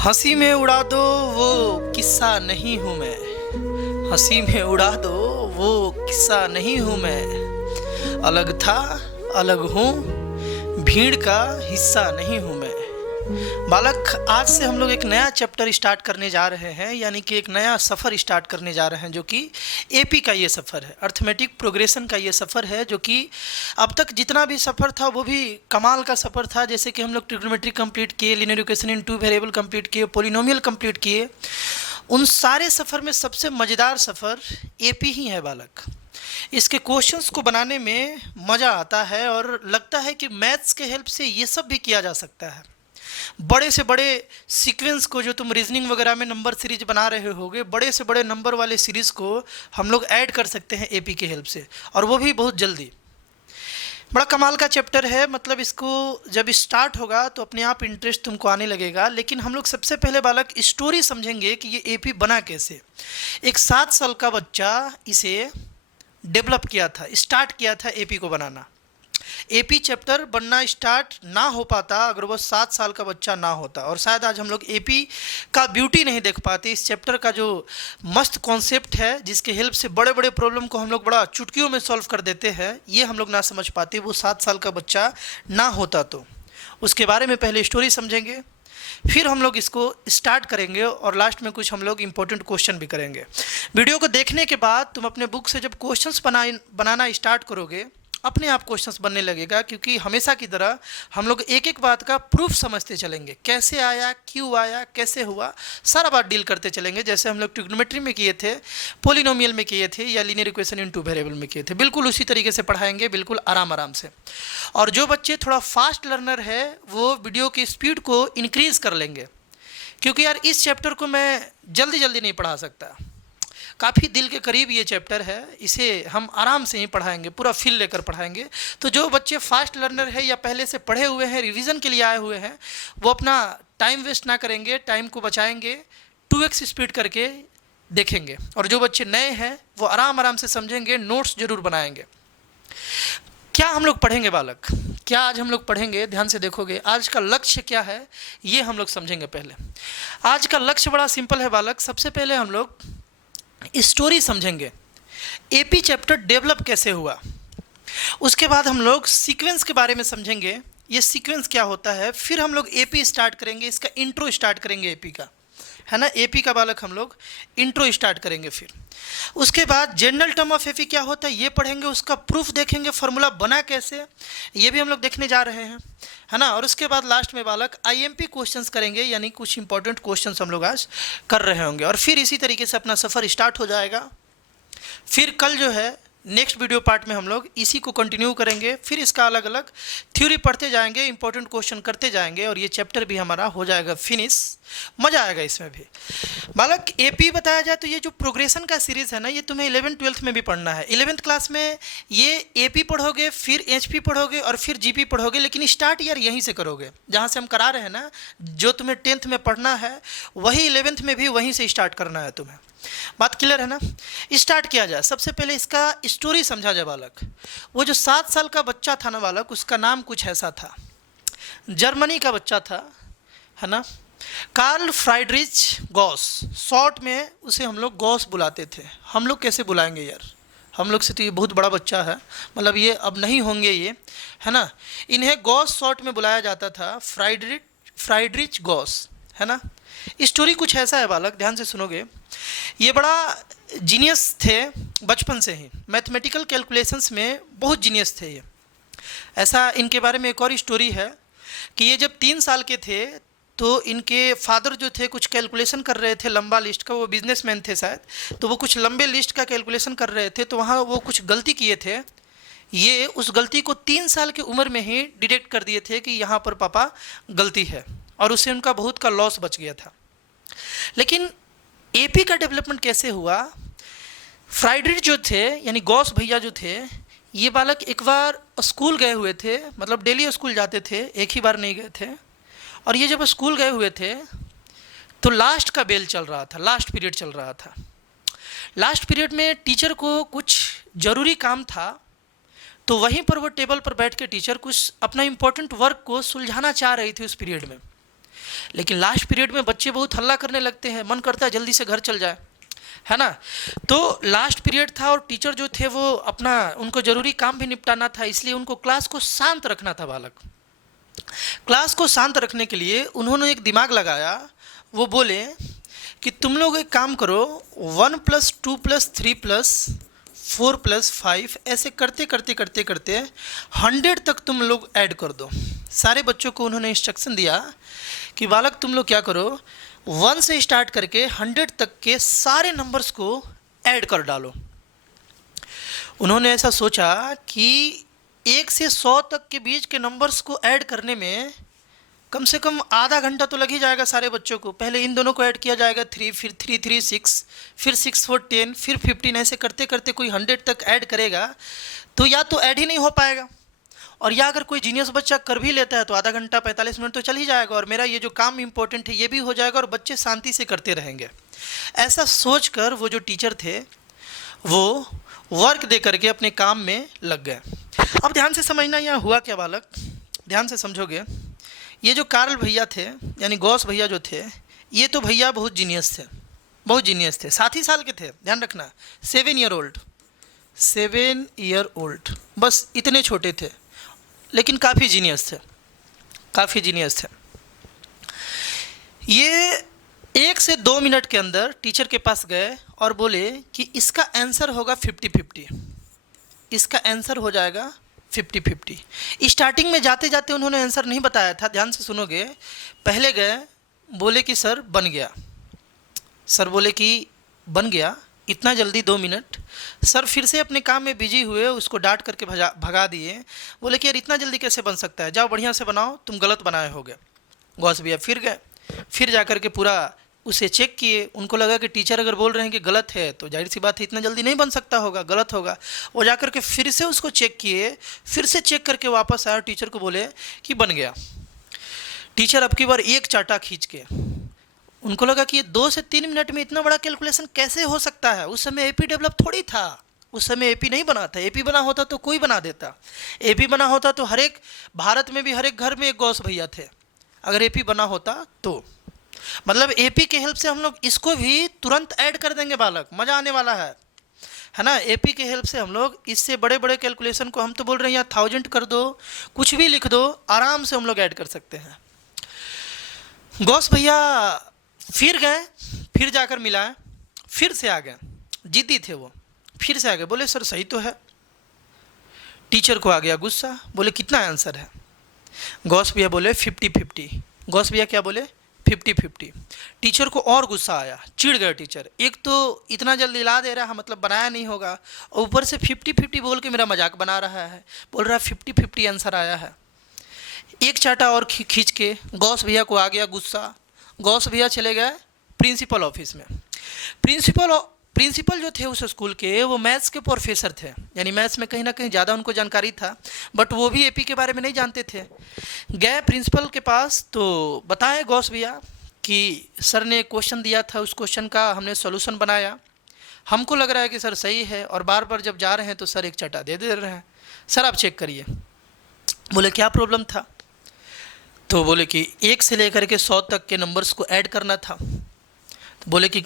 हंसी में उड़ा दो वो किस्सा नहीं हूँ मैं। हंसी में उड़ा दो वो किस्सा नहीं हूँ मैं। अलग था, अलग हूँ, भीड़ का हिस्सा नहीं हूँ मैं। बालक, आज से हम लोग एक नया चैप्टर स्टार्ट करने जा रहे हैं, यानी कि एक नया सफ़र स्टार्ट करने जा रहे हैं, जो कि एपी का ये सफ़र है, अर्थमेटिक प्रोग्रेशन का ये सफ़र है, जो कि अब तक जितना भी सफ़र था वो भी कमाल का सफ़र था। जैसे कि हम लोग ट्रिग्नोमेट्री कंप्लीट किए, linear equation in two variable complete किए, पोलिनोमियल कंप्लीट किए। उन सारे सफ़र में सबसे मज़ेदार सफ़र एपी ही है बालक। इसके क्वेश्चंस को बनाने में मज़ा आता है और लगता है कि मैथ्स के हेल्प से ये सब भी किया जा सकता है। बड़े से बड़े सीक्वेंस को जो तुम रीजनिंग वगैरह में नंबर सीरीज बना रहे होगे, बड़े से बड़े नंबर वाले सीरीज़ को हम लोग ऐड कर सकते हैं एपी के हेल्प से, और वो भी बहुत जल्दी। बड़ा कमाल का चैप्टर है, मतलब इसको जब स्टार्ट होगा तो अपने आप इंटरेस्ट तुमको आने लगेगा। लेकिन हम लोग सबसे पहले बालक स्टोरी समझेंगे कि ये एपी बना कैसे। एक 7 साल का बच्चा इसे डेवलप किया था, स्टार्ट किया था एपी को बनाना। एपी चैप्टर बनना स्टार्ट ना हो पाता अगर वो 7 साल का बच्चा ना होता, और शायद आज हम लोग एपी का ब्यूटी नहीं देख पाते। इस चैप्टर का जो मस्त कॉन्सेप्ट है, जिसके हेल्प से बड़े बड़े प्रॉब्लम को हम लोग बड़ा चुटकियों में सॉल्व कर देते हैं, ये हम लोग ना समझ पाते वो 7 साल का बच्चा ना होता तो। उसके बारे में पहले स्टोरी समझेंगे, फिर हम लोग इसको स्टार्ट करेंगे, और लास्ट में कुछ हम लोग इंपॉर्टेंट क्वेश्चन भी करेंगे। वीडियो को देखने के बाद तुम अपने बुक से जब क्वेश्चंस बनाना स्टार्ट करोगे, अपने आप क्वेश्चंस बनने लगेगा, क्योंकि हमेशा की तरह हम लोग एक एक बात का प्रूफ समझते चलेंगे। कैसे आया, क्यों आया, कैसे हुआ, सारा बात डील करते चलेंगे। जैसे हम लोग ट्रिग्नोमेट्री में किए थे, पोलिनोमियल में किए थे, या linear equation in two variable में किए थे, बिल्कुल उसी तरीके से पढ़ाएंगे, बिल्कुल आराम आराम से। और जो बच्चे थोड़ा फास्ट लर्नर है वो वीडियो की स्पीड को इंक्रीज़ कर लेंगे, क्योंकि यार इस चैप्टर को मैं जल्दी जल्दी नहीं पढ़ा सकता। काफ़ी दिल के करीब ये चैप्टर है, इसे हम आराम से ही पढ़ाएंगे, पूरा फील लेकर पढ़ाएंगे। तो जो बच्चे फास्ट लर्नर है या पहले से पढ़े हुए हैं, रिवीजन के लिए आए हुए हैं, वो अपना टाइम वेस्ट ना करेंगे, टाइम को बचाएंगे, 2x स्पीड करके देखेंगे। और जो बच्चे नए हैं वो आराम आराम से समझेंगे, नोट्स जरूर बनाएंगे। क्या हम लोग पढ़ेंगे बालक, क्या आज हम लोग पढ़ेंगे, ध्यान से देखोगे। आज का लक्ष्य क्या है ये हम लोग समझेंगे। पहले आज का लक्ष्य बड़ा सिंपल है बालक। सबसे पहले हम लोग स्टोरी समझेंगे, एपी चैप्टर डेवलप कैसे हुआ। उसके बाद हम लोग सीक्वेंस के बारे में समझेंगे, ये सीक्वेंस क्या होता है। फिर हम लोग एपी स्टार्ट करेंगे, इसका इंट्रो स्टार्ट करेंगे एपी का, है ना। एपी का बालक हम लोग इंट्रो स्टार्ट करेंगे। फिर उसके बाद जनरल टर्म ऑफ एपी क्या होता है ये पढ़ेंगे, उसका प्रूफ देखेंगे, फार्मूला बना कैसे, ये भी हम लोग देखने जा रहे हैं, है ना। और उसके बाद लास्ट में बालक आईएमपी क्वेश्चंस करेंगे, यानी कुछ इंपॉर्टेंट क्वेश्चंस हम लोग आज कर रहे होंगे। और फिर इसी तरीके से अपना सफ़र स्टार्ट हो जाएगा। फिर कल जो है नेक्स्ट वीडियो पार्ट में हम लोग इसी को कंटिन्यू करेंगे। फिर इसका अलग अलग थ्योरी पढ़ते जाएंगे, इंपॉर्टेंट क्वेश्चन करते जाएंगे, और ये चैप्टर भी हमारा हो जाएगा फिनिश। मज़ा आएगा इसमें भी बालक। एपी बताया जाए तो ये जो प्रोग्रेशन का सीरीज़ है ना, ये तुम्हें 11th-12th में भी पढ़ना है। 11th क्लास में ये एपी पढ़ोगे, फिर एचपी पढ़ोगे, और फिर जीपी पढ़ोगे। लेकिन स्टार्ट यार यहीं से करोगे जहाँ से हम करा रहे हैं ना। जो तुम्हें 10th में पढ़ना है वही 11th में भी वहीं से स्टार्ट करना है तुम्हें। बात क्लियर है ना। स्टार्ट किया जाए, सबसे पहले इसका स्टोरी समझा जाए बालक। वो जो 7 साल का बच्चा था ना बालक, उसका नाम कुछ ऐसा था, जर्मनी का बच्चा था, है ना। कार्ल फ्राइडरिच गॉस, शॉर्ट में उसे हम लोग गॉस बुलाते थे। हम लोग कैसे बुलाएंगे यार, हम लोग से तो ये बहुत बड़ा बच्चा है, मतलब ये अब नहीं होंगे ये, है ना। इन्हें गॉस शॉर्ट में बुलाया जाता था, फ्राइडरिच गॉस, है ना। स्टोरी कुछ ऐसा है बालक, ध्यान से सुनोगे। ये बड़ा जीनियस थे बचपन से ही, मैथमेटिकल कैलकुलेशंस में बहुत जीनियस थे ये। ऐसा इनके बारे में एक और स्टोरी है कि ये जब 3 साल के थे तो इनके फादर जो थे कुछ कैलकुलेशन कर रहे थे लंबा लिस्ट का, वो बिजनेसमैन थे शायद, तो वो कुछ लंबे लिस्ट का कैलकुलेशन कर रहे थे, तो वहाँ वो कुछ गलती किए थे। ये उस गलती को 3 साल की उम्र में ही डिटेक्ट कर दिए थे कि यहाँ पर पापा गलती है, और उससे उनका बहुत का लॉस बच गया था। लेकिन एपी का डेवलपमेंट कैसे हुआ, फ्राइडरिच जो थे यानी गॉस भैया जो थे, ये बालक एक बार स्कूल गए हुए थे, मतलब डेली स्कूल जाते थे, एक ही बार नहीं गए थे। और ये जब स्कूल गए हुए थे तो लास्ट का बेल चल रहा था, लास्ट पीरियड चल रहा था। लास्ट पीरियड में टीचर को कुछ ज़रूरी काम था, तो वहीं पर वो टेबल पर बैठ के टीचर कुछ अपना इम्पोर्टेंट वर्क को सुलझाना चाह रही थी उस पीरियड में। लेकिन लास्ट पीरियड में बच्चे बहुत हल्ला करने लगते हैं, मन करता है जल्दी से घर चल जाए, है ना। तो लास्ट पीरियड था और टीचर जो थे वो अपना उनको ज़रूरी काम भी निपटाना था, इसलिए उनको क्लास को शांत रखना था। बालक क्लास को शांत रखने के लिए उन्होंने एक दिमाग लगाया। वो बोले कि तुम लोग एक काम करो, 1 + 2 + 3 + 4 + 5 ऐसे करते करते करते करते 100 तक तुम लोग ऐड कर दो। सारे बच्चों को उन्होंने इंस्ट्रक्शन दिया कि बालक तुम लोग क्या करो, 1 से स्टार्ट करके 100 तक के सारे नंबर्स को ऐड कर डालो। उन्होंने ऐसा सोचा कि 1 से 100 तक के बीच के नंबर्स को ऐड करने में कम से कम आधा घंटा तो लग ही जाएगा सारे बच्चों को। पहले इन दोनों को ऐड किया जाएगा 3, फिर 3 3 6, फिर 6 4 10, फिर 15, ऐसे करते करते कोई 100 तक ऐड करेगा तो या तो ऐड ही नहीं हो पाएगा, और या अगर कोई जीनियस बच्चा कर भी लेता है तो आधा घंटा 45 मिनट तो चल ही जाएगा, और मेरा ये जो काम इंपॉर्टेंट है ये भी हो जाएगा और बच्चे शांति से करते रहेंगे। ऐसा सोचकर वो जो टीचर थे वो वर्क दे करके अपने काम में लग गए। अब ध्यान से समझना यहाँ हुआ क्या बालक, ध्यान से समझोगे। ये जो कार्ल भैया थे यानी गॉस भैया जो थे, ये तो भैया बहुत जीनियस थे, बहुत जीनियस थे। 7 ही साल के थे, ध्यान रखना, 7 ईयर ओल्ड, बस इतने छोटे थे, लेकिन काफ़ी जीनियस थे, काफ़ी जीनियस थे। ये 1 से 2 मिनट के अंदर टीचर के पास गए और बोले कि इसका आंसर होगा 50-50, इसका आंसर हो जाएगा 50-50। स्टार्टिंग में जाते जाते उन्होंने आंसर नहीं बताया था, ध्यान से सुनोगे। पहले गए, बोले कि सर बन गया, सर बोले कि बन गया, इतना जल्दी 2 मिनट। सर फिर से अपने काम में बिजी हुए, उसको डांट करके भगा दिए, बोले कि यार इतना जल्दी कैसे बन सकता है, जाओ बढ़िया से बनाओ, तुम गलत बनाए होगे। गॉस भैया फिर गए, फिर जा कर के पूरा उसे चेक किए। उनको लगा कि टीचर अगर बोल रहे हैं कि गलत है तो जाहिर सी बात है इतना जल्दी नहीं बन सकता होगा, गलत होगा। वो जा कर के फिर से उसको चेक किए, फिर से चेक करके वापस आया और टीचर को बोले कि बन गया। टीचर अब की बार एक चाटा खींच के, उनको लगा कि ये 2 से 3 मिनट में इतना बड़ा कैलकुलेशन कैसे हो सकता है। उस समय एपी डेवलप थोड़ी था, उस समय एपी नहीं बना था। एपी बना होता तो कोई बना देता, एपी बना होता तो हर एक भारत में भी हर एक घर में एक गॉस भैया थे, अगर एपी बना होता तो। मतलब एपी के हेल्प से हम लोग इसको भी तुरंत ऐड कर देंगे बालक, मज़ा आने वाला है ना। एपी के हेल्प से हम लोग इससे बड़े बड़े कैलकुलेशन को, हम तो बोल रहे हैं यहाँ 1000 कर दो, कुछ भी लिख दो, आराम से हम लोग ऐड कर सकते हैं। गॉस भैया फिर गए, फिर जाकर मिलाए, फिर से आ गए, जिद्दी थे वो, फिर से आ गए, बोले सर सही तो है। टीचर को आ गया गुस्सा, बोले कितना आंसर है। गॉस भैया बोले 50-50। गॉस भैया क्या बोले 50-50। टीचर को और गुस्सा आया, चिढ़ गए टीचर, एक तो इतना जल्दी ला दे रहा है, मतलब बनाया नहीं होगा, और ऊपर से 50-50 बोल के मेरा मजाक बना रहा है, बोल रहा है 50-50 आंसर आया है। एक चाटा और खींच के गॉस भैया को आ गया गुस्सा। गॉस भैया चले गए प्रिंसिपल ऑफिस में। प्रिंसिपल जो थे उस स्कूल के, वो मैथ्स के प्रोफेसर थे, यानी मैथ्स में कहीं ना कहीं ज़्यादा उनको जानकारी था, बट वो भी एपी के बारे में नहीं जानते थे। गए प्रिंसिपल के पास तो बताए गॉस भैया कि सर ने क्वेश्चन दिया था, उस क्वेश्चन का हमने सॉल्यूशन बनाया, हमको लग रहा है कि सर सही है, और बार बार जब जा रहे हैं तो सर एक चाटा दे रहे हैं, सर आप चेक करिए। बोले क्या प्रॉब्लम था, तो बोले कि 1 से लेकर के 100 तक के नंबर्स को ऐड करना था। तो बोले कि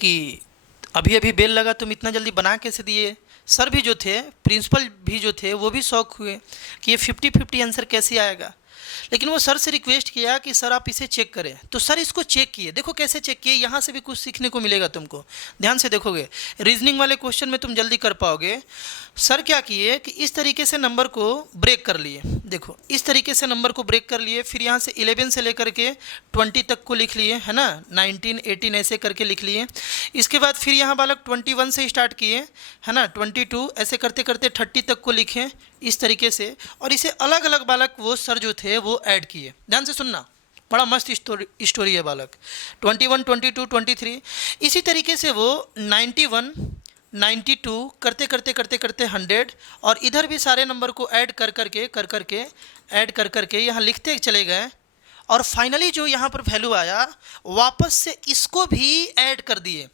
अभी अभी बेल लगा, तुम इतना जल्दी बना कैसे दिए। सर भी जो थे, प्रिंसिपल भी जो थे, वो भी शौक हुए कि ये 50-50 आंसर कैसे आएगा। लेकिन वो सर से रिक्वेस्ट किया कि सर आप इसे चेक करें, तो सर इसको चेक किए। देखो कैसे चेक किए, यहाँ से भी कुछ सीखने को मिलेगा तुमको, ध्यान से देखोगे, रीजनिंग वाले क्वेश्चन में तुम जल्दी कर पाओगे। सर क्या किए कि इस तरीके से नंबर को ब्रेक कर लिए, देखो इस तरीके से नंबर को ब्रेक कर लिए, फिर यहाँ से 11 से लेकर के 20 तक को लिख लिए, है ना, 19 18 ऐसे करके लिख लिए। इसके बाद फिर यहाँ बालक 21 से स्टार्ट किए, है ना, 22 ऐसे करते करते 30 तक को लिखे इस तरीके से, और इसे अलग अलग बालक वो सर जो थे वो ऐड किए। ध्यान से सुनना, बड़ा मस्त स्टोरी है बालक। 21 22 23 इसी तरीके से वो 91 92 करते करते करते करते 100, और इधर भी सारे नंबर को ऐड कर करके यहाँ लिखते चले गए, और फाइनली जो यहाँ पर वैल्यू आया वापस से इसको भी ऐड कर दिए।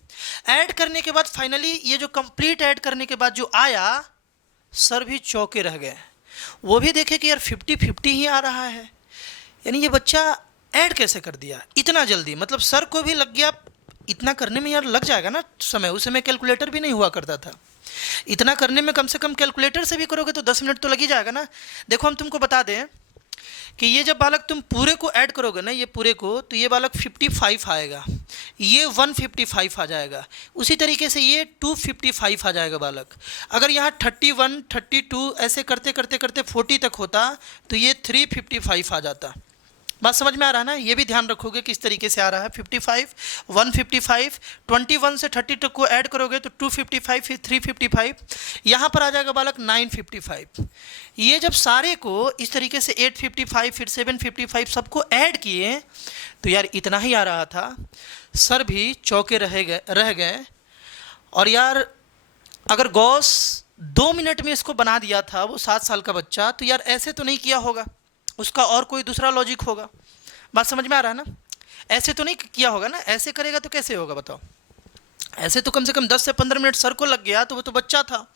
ऐड करने के बाद फाइनली ये जो कंप्लीट ऐड करने के बाद जो आया, सर भी चौंके रह गए। वो भी देखे कि यार 50-50 ही आ रहा है, यानी ये बच्चा ऐड कैसे कर दिया इतना जल्दी, मतलब सर को भी लग गया इतना करने में यार लग जाएगा ना समय, उस समय कैलकुलेटर भी नहीं हुआ करता था, इतना करने में कम से कम कैलकुलेटर से भी करोगे तो 10 मिनट तो लग ही जाएगा ना। देखो हम तुमको बता दें कि ये जब बालक तुम पूरे को ऐड करोगे ना, ये पूरे को, तो ये बालक 55 आएगा, ये 155 आ जाएगा, उसी तरीके से ये 255 आ जाएगा बालक। अगर यहाँ 31 32 ऐसे करते करते करते 40 तक होता तो ये 355 आ जाता। बात समझ में आ रहा है ना, ये भी ध्यान रखोगे किस तरीके से आ रहा है। 55 155 21 से 30 तक को ऐड करोगे तो 255 फिर 355, यहाँ पर आ जाएगा बालक 955। ये जब सारे को इस तरीके से 855 फिर 755 सबको ऐड किए तो यार इतना ही आ रहा था। सर भी चौके रह गए। और यार अगर गॉस 2 मिनट में इसको बना दिया था वो 7 साल का बच्चा, तो यार ऐसे तो नहीं किया होगा, उसका और कोई दूसरा लॉजिक होगा। बात समझ में आ रहा है ना, ऐसे तो नहीं किया होगा ना, ऐसे करेगा तो कैसे होगा बताओ। ऐसे तो कम से कम 10 से 15 मिनट सर को लग गया, तो वो तो बच्चा था।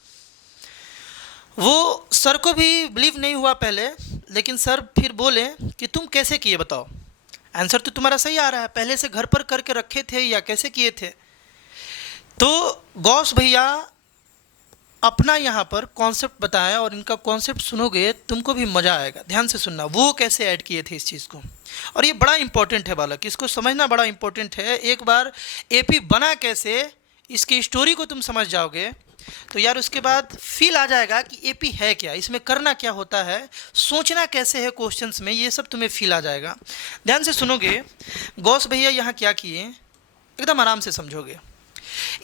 वो सर को भी बिलीव नहीं हुआ पहले, लेकिन सर फिर बोले कि तुम कैसे किए बताओ, आंसर तो तुम्हारा सही आ रहा है, पहले से घर पर करके रखे थे या कैसे किए थे। तो गौस भैया अपना यहाँ पर कॉन्सेप्ट बताएं, और इनका कॉन्सेप्ट सुनोगे तुमको भी मज़ा आएगा। ध्यान से सुनना, वो कैसे ऐड किए थे इस चीज़ को, और ये बड़ा इंपॉर्टेंट है बालक, इसको समझना बड़ा इंपॉर्टेंट है। एक बार एपी बना कैसे, इसकी स्टोरी को तुम समझ जाओगे तो यार उसके बाद फील आ जाएगा कि एपी है क्या, इसमें करना क्या होता है, सोचना कैसे है क्वेश्चंस में, ये सब तुम्हें फील आ जाएगा। ध्यान से सुनोगे, गौस भैया यहाँ क्या किए एकदम आराम से समझोगे।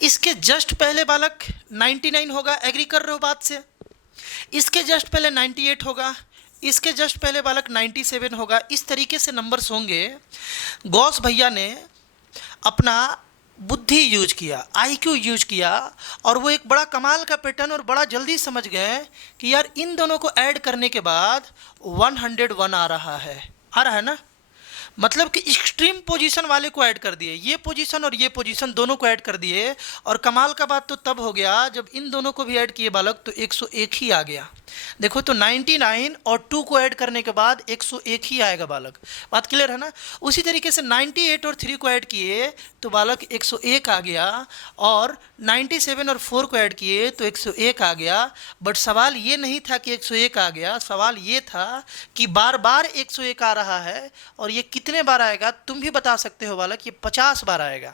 इसके जस्ट पहले बालक 99 होगा, एग्री कर रहे हो बात से। इसके जस्ट पहले 98 होगा, इसके जस्ट पहले बालक 97 होगा। इस तरीके से नंबर्स होंगे। गौस भैया ने अपना बुद्धि यूज किया, आईक्यू यूज किया, और वो एक बड़ा कमाल का पैटर्न और बड़ा जल्दी समझ गए कि यार इन दोनों को ऐड करने के बाद 101 आ रहा है ना, मतलब कि एक्सट्रीम पोजीशन वाले को ऐड कर दिए, ये पोजीशन और ये पोजीशन दोनों को ऐड कर दिए। और कमाल का बात तो तब हो गया जब इन दोनों को भी ऐड किए बालक, तो 101 ही आ गया। देखो तो 99 और 2 को ऐड करने के बाद 101 ही आएगा बालक। बात क्लियर है ना। उसी तरीके से 98 और 3 को ऐड किए तो बालक 101 आ गया, और 97 और 4 को ऐड किए तो 101 आ गया। बट सवाल ये नहीं था कि 101 आ गया, सवाल ये था कि बार बार 101 आ रहा है, और ये कितने बार आएगा तुम भी बता सकते हो बालक, ये 50 बार आएगा।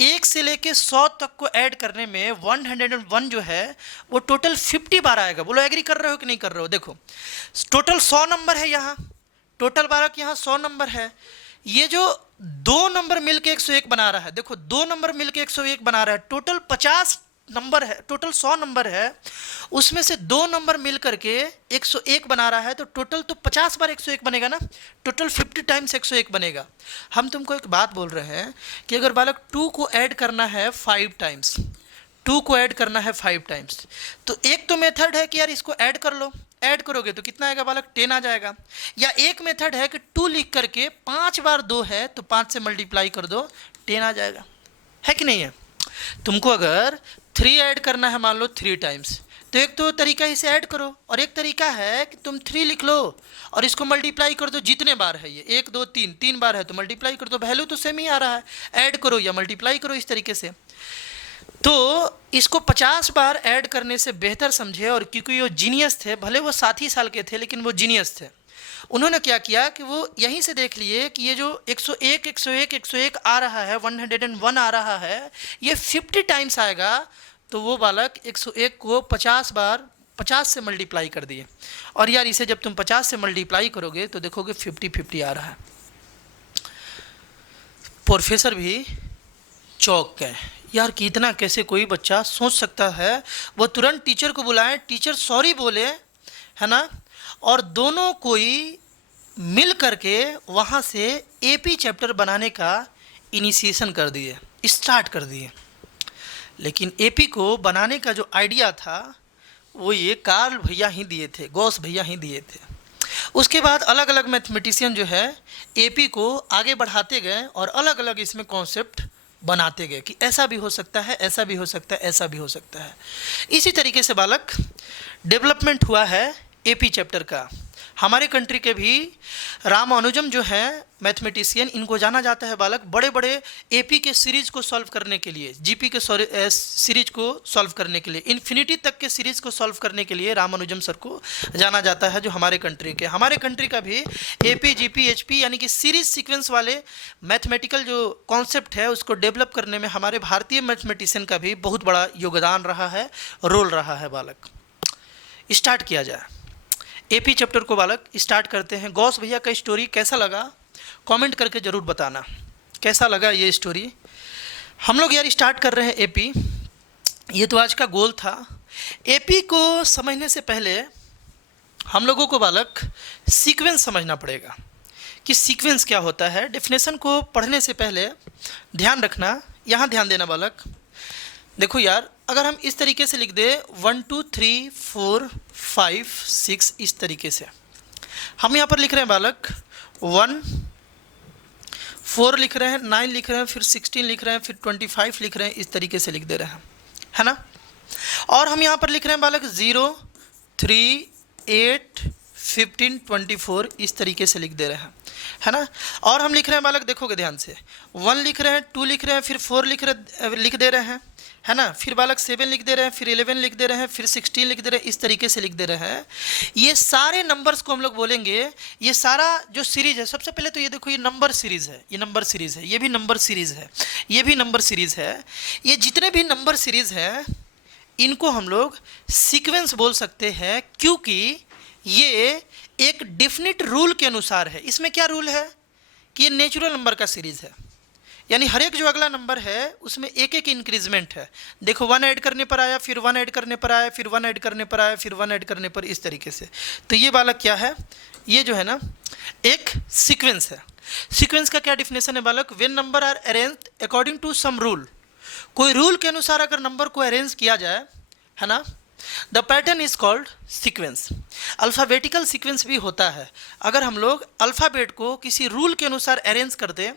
1 से लेके 100 तक को ऐड करने में 101 जो है वो टोटल 50 बार आएगा। बोलो एग्री कर रहे हो कि नहीं कर रहे हो। देखो टोटल 100 नंबर है यहाँ, टोटल बालक यहाँ 100 नंबर है। ये जो 2 नंबर मिलके 101 बना रहा है, देखो 2 नंबर मिलके 101 बना रहा है, टोटल 50 नंबर है, टोटल 100 नंबर है, उसमें से 2 नंबर मिल करके 101 बना रहा है, तो टोटल तो 50 बार 101 बनेगा ना, टोटल 50 टाइम्स 101 बनेगा। हम तुमको एक बात बोल रहे हैं कि अगर बालक 2 को ऐड करना है 5 टाइम्स, 2 को ऐड करना है 5 टाइम्स, तो एक तो मेथड है कि यार इसको ऐड कर लो, ऐड करोगे तो कितना आएगा बालक 10 आ जाएगा। या एक मेथड है कि 2 लिख करके 5 बार 2 है तो 5 से मल्टीप्लाई कर दो, 10 आ जाएगा, है कि नहीं है। तुमको अगर 3 ऐड करना है मान लो 3 टाइम्स, तो एक तो तरीका इसे ऐड करो, और एक तरीका है कि तुम 3 लिख लो और इसको मल्टीप्लाई कर दो, जितने बार है ये 1 2 3 3 बार है तो मल्टीप्लाई कर दो, वैल्यू तो सेम ही आ रहा है, ऐड करो या मल्टीप्लाई करो इस तरीके से। तो इसको 50 बार ऐड करने से बेहतर समझे, और क्योंकि वो जीनियस थे, भले वो 7 ही साल के थे लेकिन वो जीनियस थे, उन्होंने क्या किया कि वो यहीं से देख लिए कि ये जो 101 101 101 आ रहा है, 101 आ रहा है, ये 50 टाइम्स आएगा, तो वो बालक 101 को 50 बार 50 से मल्टीप्लाई कर दिए। और यार इसे जब तुम 50 से मल्टीप्लाई करोगे तो देखोगे 50 आ रहा है। प्रोफेसर भी चौंक गए, यार कि इतना कैसे कोई बच्चा सोच सकता है। वो तुरंत टीचर को बुलाए, टीचर सॉरी बोले, है ना, और दोनों कोई मिल करके वहाँ से एपी चैप्टर बनाने का इनिशिएशन कर दिए, स्टार्ट कर दिए। लेकिन एपी को बनाने का जो आइडिया था वो ये कार्ल भैया ही दिए थे, गॉस भैया ही दिए थे। उसके बाद अलग अलग मैथमेटिशियन जो है एपी को आगे बढ़ाते गए और अलग अलग इसमें कॉन्सेप्ट बनाते गए कि ऐसा भी हो सकता है, ऐसा भी हो सकता है, ऐसा भी हो सकता है। इसी तरीके से बालक डेवलपमेंट हुआ है एपी चैप्टर का। हमारे कंट्री के भी रामानुजम जो है मैथमेटिशियन, इनको जाना जाता है बालक बड़े बड़े एपी के सीरीज को सॉल्व करने के लिए, जीपी के सीरीज को सॉल्व करने के लिए, इन्फिनिटी तक के सीरीज को सॉल्व करने के लिए रामानुजम सर को जाना जाता है। जो हमारे कंट्री का भी एपी जीपी एचपी यानी कि सीरीज सीक्वेंस वाले मैथमेटिकल जो कॉन्सेप्ट है उसको डेवलप करने में हमारे भारतीय मैथमेटिशियन का भी बहुत बड़ा योगदान रहा है, रोल रहा है बालक। स्टार्ट किया जाए एपी चैप्टर को बालक, स्टार्ट करते हैं। गौस भैया का स्टोरी कैसा लगा कमेंट करके ज़रूर बताना, कैसा लगा ये स्टोरी। हम लोग यार स्टार्ट कर रहे हैं एपी, ये तो आज का गोल था। एपी को समझने से पहले हम लोगों को बालक सीक्वेंस समझना पड़ेगा कि सीक्वेंस क्या होता है। डेफिनेशन को पढ़ने से पहले ध्यान रखना, यहाँ ध्यान देना बालक। देखो यार, अगर हम इस तरीके से लिख दे 1 2 3 4 5 6 इस तरीके से, हम यहाँ पर लिख रहे हैं बालक 1 4 लिख रहे हैं, 9 लिख रहे हैं, फिर 16 लिख रहे हैं, फिर 25 लिख रहे हैं, इस तरीके से लिख दे रहे हैं, है ना। और हम यहाँ पर लिख रहे हैं बालक 0 3 8 15 24 इस तरीके से लिख दे रहे हैं, है ना। और हम लिख रहे हैं बालक, देखोगे ध्यान से, 1 लिख रहे हैं, 2 लिख रहे हैं, फिर 4 लिख दे रहे हैं, है ना। फिर बालक 7 लिख दे रहे हैं, फिर 11 लिख दे रहे हैं, फिर 16 लिख दे रहे हैं, इस तरीके से लिख दे रहे हैं। ये सारे नंबर्स को हम लोग बोलेंगे, ये सारा जो सीरीज है, सबसे पहले तो ये देखो, ये नंबर सीरीज़ है, ये नंबर सीरीज़ है, ये भी नंबर सीरीज़ है, ये भी नंबर सीरीज़ है। ये जितने भी नंबर सीरीज़ हैं इनको हम लोग सीक्वेंस बोल सकते हैं, क्योंकि ये एक डेफिनेट रूल के अनुसार है। इसमें क्या रूल है कि ये नेचुरल नंबर का सीरीज़ है, यानी हर एक जो अगला नंबर है उसमें एक एक इंक्रीजमेंट है। देखो 1 ऐड करने पर आया, फिर 1 ऐड करने पर आया, फिर 1 ऐड करने पर आया, फिर 1 ऐड करने पर, इस तरीके से। तो ये बालक क्या है, ये जो है ना एक सीक्वेंस है। सीक्वेंस का क्या डिफिनेशन है बालक, when number are arranged according to some rule, कोई रूल के अनुसार अगर नंबर को अरेंज किया जाए, है ना, the pattern is called sequence. Alphabetical sequence भी होता है। अगर हम लोग अल्फ़ाबेट को किसी रूल के अनुसार अरेंज कर दें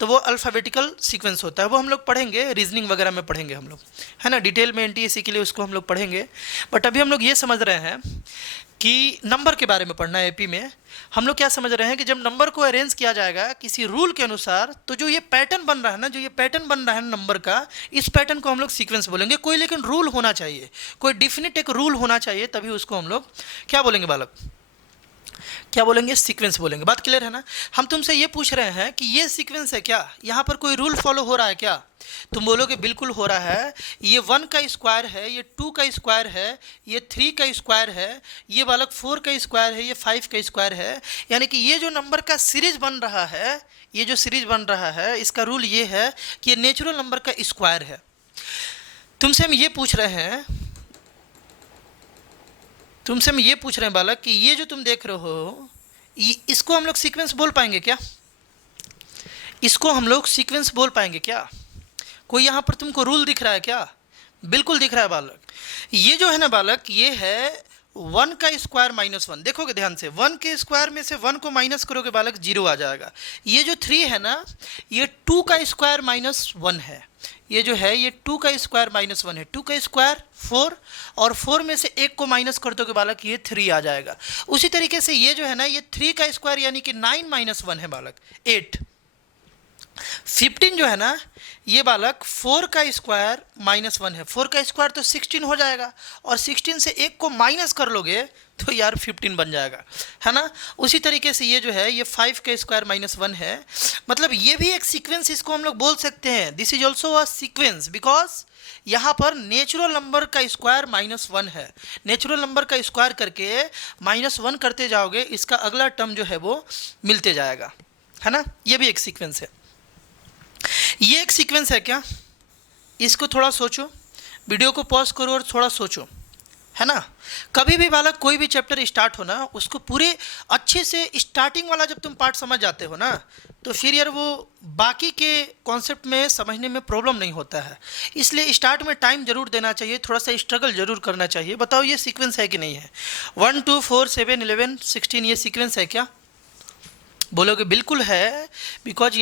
तो वो अल्फ़ाबेटिकल सीक्वेंस होता है। वो हम लोग पढ़ेंगे, रीजनिंग वगैरह में पढ़ेंगे हम लोग, है ना, डिटेल में एनटीएससी के लिए उसको हम लोग पढ़ेंगे। बट अभी हम लोग ये समझ रहे हैं कि नंबर के बारे में पढ़ना है। एपी में हम लोग क्या समझ रहे हैं कि जब नंबर को अरेंज किया जाएगा किसी रूल के अनुसार, तो जो ये पैटर्न बन रहा है ना, जो ये पैटर्न बन रहा है नंबर का, इस पैटर्न को हम लोग सीक्वेंस बोलेंगे। कोई लेकिन रूल होना चाहिए, कोई डिफिनिट एक रूल होना चाहिए, तभी उसको हम लोग क्या बोलेंगे बालक, क्या बोलेंगे, सीक्वेंस बोलेंगे। बात क्लियर है ना। हम तुमसे ये पूछ रहे हैं कि ये सीक्वेंस है क्या, यहाँ पर कोई रूल फॉलो हो रहा है क्या, तुम बोलोगे बिल्कुल हो रहा है। ये 1 का स्क्वायर है, ये 2 का स्क्वायर है, ये 3 का स्क्वायर है, ये बालक 4 का स्क्वायर है, ये 5 का स्क्वायर है। यानी कि ये जो नंबर का सीरीज बन रहा है, ये जो सीरीज बन रहा है, इसका रूल ये है कि ये नेचुरल नंबर का स्क्वायर है। तुमसे हम ये पूछ रहे हैं, बालक कि ये जो तुम देख रहे हो, इसको हम लोग सीक्वेंस बोल पाएंगे क्या, इसको हम लोग सीक्वेंस बोल पाएंगे क्या। कोई यहाँ पर तुमको रूल दिख रहा है क्या, बिल्कुल दिख रहा है बालक। ये जो है ना बालक, ये है 1 का स्क्वायर माइनस 1। देखोगे ध्यान से, 1 के स्क्वायर में से 1 को माइनस करोगे बालक 0 आ जाएगा। ये जो 3 है ना, ये 2 का स्क्वायर माइनस 1 है। ये जो है, ये 2 का स्क्वायर माइनस 1 है। 2 का स्क्वायर 4, और 4 में से 1 को माइनस कर दोगे बालक, ये 3 आ जाएगा। उसी तरीके से ये जो है ना, ये 3 का स्क्वायर यानी कि 9 माइनस 1 है बालक 8। 15 जो है ना, ये बालक 4 का स्क्वायर माइनस 1 है। 4 का स्क्वायर तो 16 हो जाएगा, और 16 से 1 को माइनस कर लोगे तो यार 15 बन जाएगा, है ना। उसी तरीके से ये जो है, ये 5 का स्क्वायर माइनस 1 है। मतलब ये भी एक सीक्वेंस, इसको हम लोग बोल सकते हैं, this is also a sequence, because यहाँ पर नेचुरल नंबर का स्क्वायर माइनस 1 है। नेचुरल नंबर का स्क्वायर करके माइनस 1 करते जाओगे, इसका अगला टर्म जो है वो मिलते जाएगा, है ना। ये भी एक सीक्वेंस है। ये एक सीक्वेंस है क्या, इसको थोड़ा सोचो, वीडियो को पॉज करो और थोड़ा सोचो, है ना। कभी भी बालक कोई भी चैप्टर स्टार्ट हो ना, उसको पूरे अच्छे से स्टार्टिंग वाला जब तुम पार्ट समझ जाते हो ना, तो फिर यार वो बाकी के कॉन्सेप्ट में समझने में प्रॉब्लम नहीं होता है। इसलिए स्टार्ट में टाइम जरूर देना चाहिए, थोड़ा सा स्ट्रगल जरूर करना चाहिए। बताओ ये सीक्वेंस है कि नहीं है। 1 2 4 7 11 16 ये सीक्वेंस है क्या, बोलोगे बिल्कुल है, बिकॉज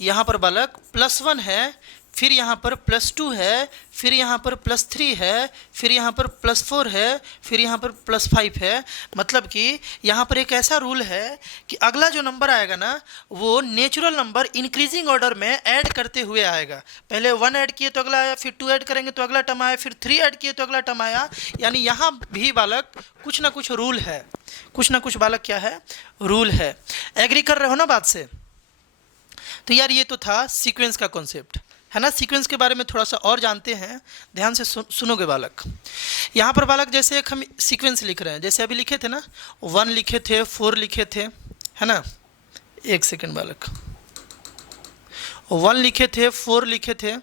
यहाँ पर बालक +1 है, फिर यहाँ पर +2 है, फिर यहाँ पर +3 है, फिर यहाँ पर +4 है, फिर यहाँ पर +5 है। मतलब कि यहाँ पर एक ऐसा रूल है कि अगला जो नंबर आएगा ना वो नेचुरल नंबर इंक्रीजिंग ऑर्डर में ऐड करते हुए आएगा। पहले 1 ऐड किए तो अगला आया, फिर 2 ऐड करेंगे तो अगला टर्म आया, फिर 3 ऐड किए तो अगला टर्म आया। यानी यहाँ भी बालक कुछ ना कुछ रूल है, कुछ ना कुछ बालक क्या है, रूल है। एग्री कर रहे हो ना बात से? तो यार ये तो था सीक्वेंस का कॉन्सेप्ट, है ना। सीक्वेंस के बारे में थोड़ा सा और जानते हैं, ध्यान से सुनोगे बालक। यहाँ पर बालक जैसे एक हम सीक्वेंस लिख रहे हैं, जैसे अभी लिखे थे ना, 1 लिखे थे, 4 लिखे थे, है ना। एक सेकेंड बालक, 1 लिखे थे, 4 लिखे थे,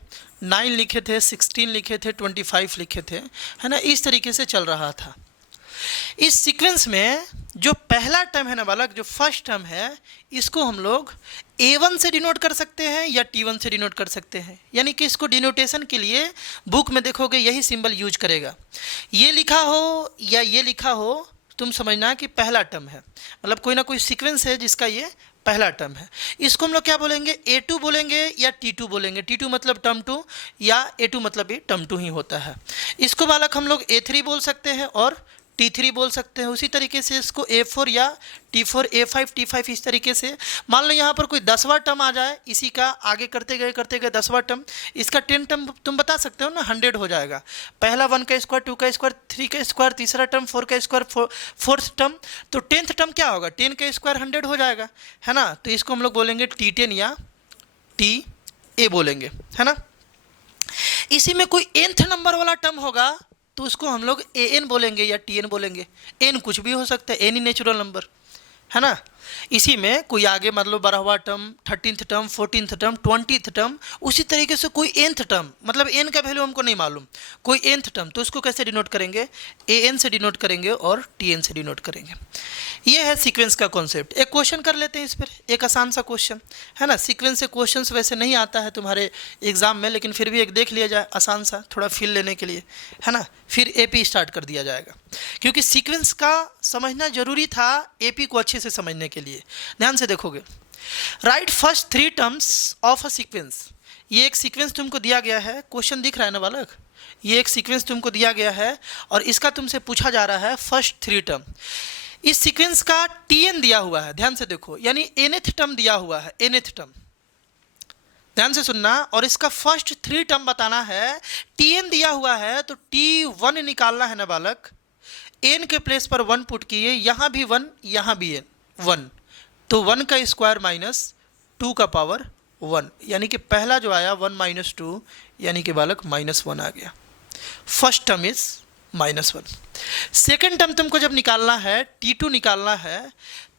9 लिखे थे, 16 लिखे थे, 25 लिखे थे, है ना। इस तरीके से चल रहा था। इस सीक्वेंस में जो पहला टर्म है ना बालक, जो फर्स्ट टर्म है, इसको हम लोग A1 से डिनोट कर सकते हैं या T1 से डिनोट कर सकते हैं। यानी कि इसको डिनोटेशन के लिए बुक में देखोगे यही सिंबल यूज करेगा। ये लिखा हो या ये लिखा हो, तुम समझना कि पहला टर्म है, मतलब कोई ना कोई सीक्वेंस है जिसका ये पहला टर्म है। इसको हम लोग क्या बोलेंगे, A2 बोलेंगे या T2 बोलेंगे। T2 मतलब टर्म 2 या A2 मतलब भी टर्म 2 ही होता है। इसको बालक हम लोग A3 बोल सकते हैं और T3 बोल सकते हैं। उसी तरीके से इसको A4 या T4, A5, T5 इस तरीके से। मान लो यहाँ पर कोई 10वां टर्म आ जाए, इसी का आगे करते गए 10वां टर्म, इसका 10 टर्म तुम बता सकते हो ना, 100 हो जाएगा। पहला 1 का स्क्वायर, 2 का स्क्वायर, 3 का स्क्वायर, तीसरा टर्म 4 का स्क्वायर, फोर्थ टर्म, तो 10th टर्म क्या होगा, 10 का स्क्वायर 100 हो जाएगा, है ना। तो इसको हम लोग बोलेंगे T10 या TA बोलेंगे, है ना। इसी में कोई nth नंबर वाला टर्म होगा तो उसको हम लोग AN बोलेंगे या TN बोलेंगे। एन कुछ भी हो सकता है, एनी नेचुरल नंबर, है ना। इसी में कोई आगे मतलब 12वां term, 13th term, 14th term, 20th term, उसी तरीके से कोई nth टर्म, मतलब n का वैल्यू हमको नहीं मालूम, कोई nth टर्म, तो उसको कैसे डिनोट करेंगे, AN से डिनोट करेंगे और TN से डिनोट करेंगे। ये है सीक्वेंस का कॉन्सेप्ट। एक क्वेश्चन कर लेते हैं इस पर, एक आसान सा क्वेश्चन, है ना। सीक्वेंस से क्वेश्चंस वैसे नहीं आता है तुम्हारे एग्जाम में, लेकिन फिर भी एक देख लिया जाए आसान सा, थोड़ा फील लेने के लिए, है ना। फिर AP स्टार्ट कर दिया जाएगा, क्योंकि सीक्वेंस का समझना जरूरी था AP को अच्छे से समझने के लिए। ध्यान से देखोगे, right first 3 terms of a sequence. ये एक सीक्वेंस तुमको दिया गया है, क्वेश्चन दिख रहा है ना बालक, ये एक सीक्वेंस तुमको दिया गया है और इसका तुमसे पूछा जा रहा है फर्स्ट 3 टर्म। इस सीक्वेंस का TN दिया हुआ है, ध्यान से देखो, यानी nth टर्म दिया हुआ है, nth टर्म, ध्यान से सुनना। और इसका फर्स्ट 3 टर्म बताना है, TN दिया हुआ है तो T1 निकालना है ना बालक। n के प्लेस पर 1 पुट किए, यहाँ भी 1, यहाँ भी 1, तो 1 का स्क्वायर माइनस 2 का पावर 1, यानी कि पहला जो आया 1 - 2, यानी कि बालक -1 आ गया। First term is -1। Second term तुमको जब निकालना है, T2 निकालना है,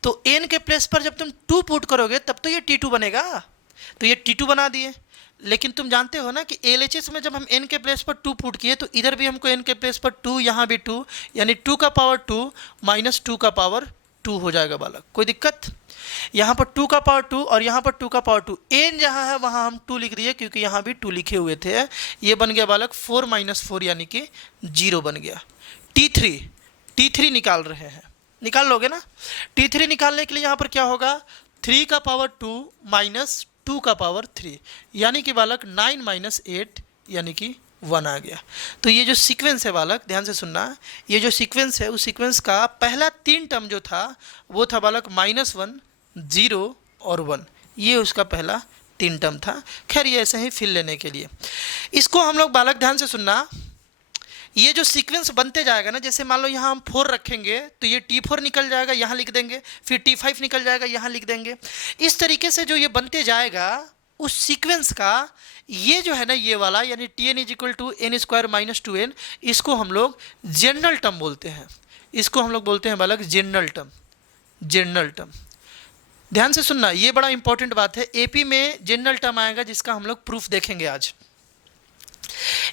तो n के प्लेस पर जब तुम 2 पुट करोगे तब तो ये T2 बनेगा, तो ये T2 बना दिए। लेकिन तुम जानते हो ना कि LHS में जब हम n के प्लेस पर 2 पुट किए तो इधर भी हमको n के प्लेस पर 2, यहाँ भी 2, यानी 2 का पावर 2 माइनस 2 का पावर 2 हो जाएगा बालक। कोई दिक्कत? यहाँ पर 2 का पावर 2 और यहाँ पर 2 का पावर 2, n जहाँ है वहाँ हम 2 लिख दिए क्योंकि यहाँ भी 2 लिखे हुए थे। ये बन गया बालक 4 - 4 यानी कि 0 बन गया। T3 निकाल रहे हैं, निकाल लोगे ना। T3 निकालने के लिए यहाँ पर क्या होगा, 3 का पावर 2 माइनस 2 का पावर 3, यानी कि बालक 9 - 8 यानी कि 1 आ गया। तो ये जो सीक्वेंस है बालक, ध्यान से सुनना, ये जो सीक्वेंस है उस सीक्वेंस का पहला 3 टर्म जो था वो था बालक -1, 0 और 1, ये उसका पहला 3 टर्म था। खैर ये ऐसे ही फिल लेने के लिए। इसको हम लोग बालक ध्यान से सुनना, ये जो सीक्वेंस बनते जाएगा ना, जैसे मान लो यहाँ हम 4 रखेंगे तो ये T4 निकल जाएगा, यहाँ लिख देंगे, फिर T5 निकल जाएगा, यहाँ लिख देंगे। इस तरीके से जो ये बनते जाएगा उस सीक्वेंस का, ये जो है ना ये वाला, यानी Tn = n² - 2n, इसको हम लोग जनरल टर्म बोलते हैं। इसको हम लोग बोलते हैं बालक जनरल टर्म, जनरल टर्म। ध्यान से सुनना, ये बड़ा इंपॉर्टेंट बात है। AP में जनरल टर्म आएगा जिसका हम लोग प्रूफ देखेंगे आज।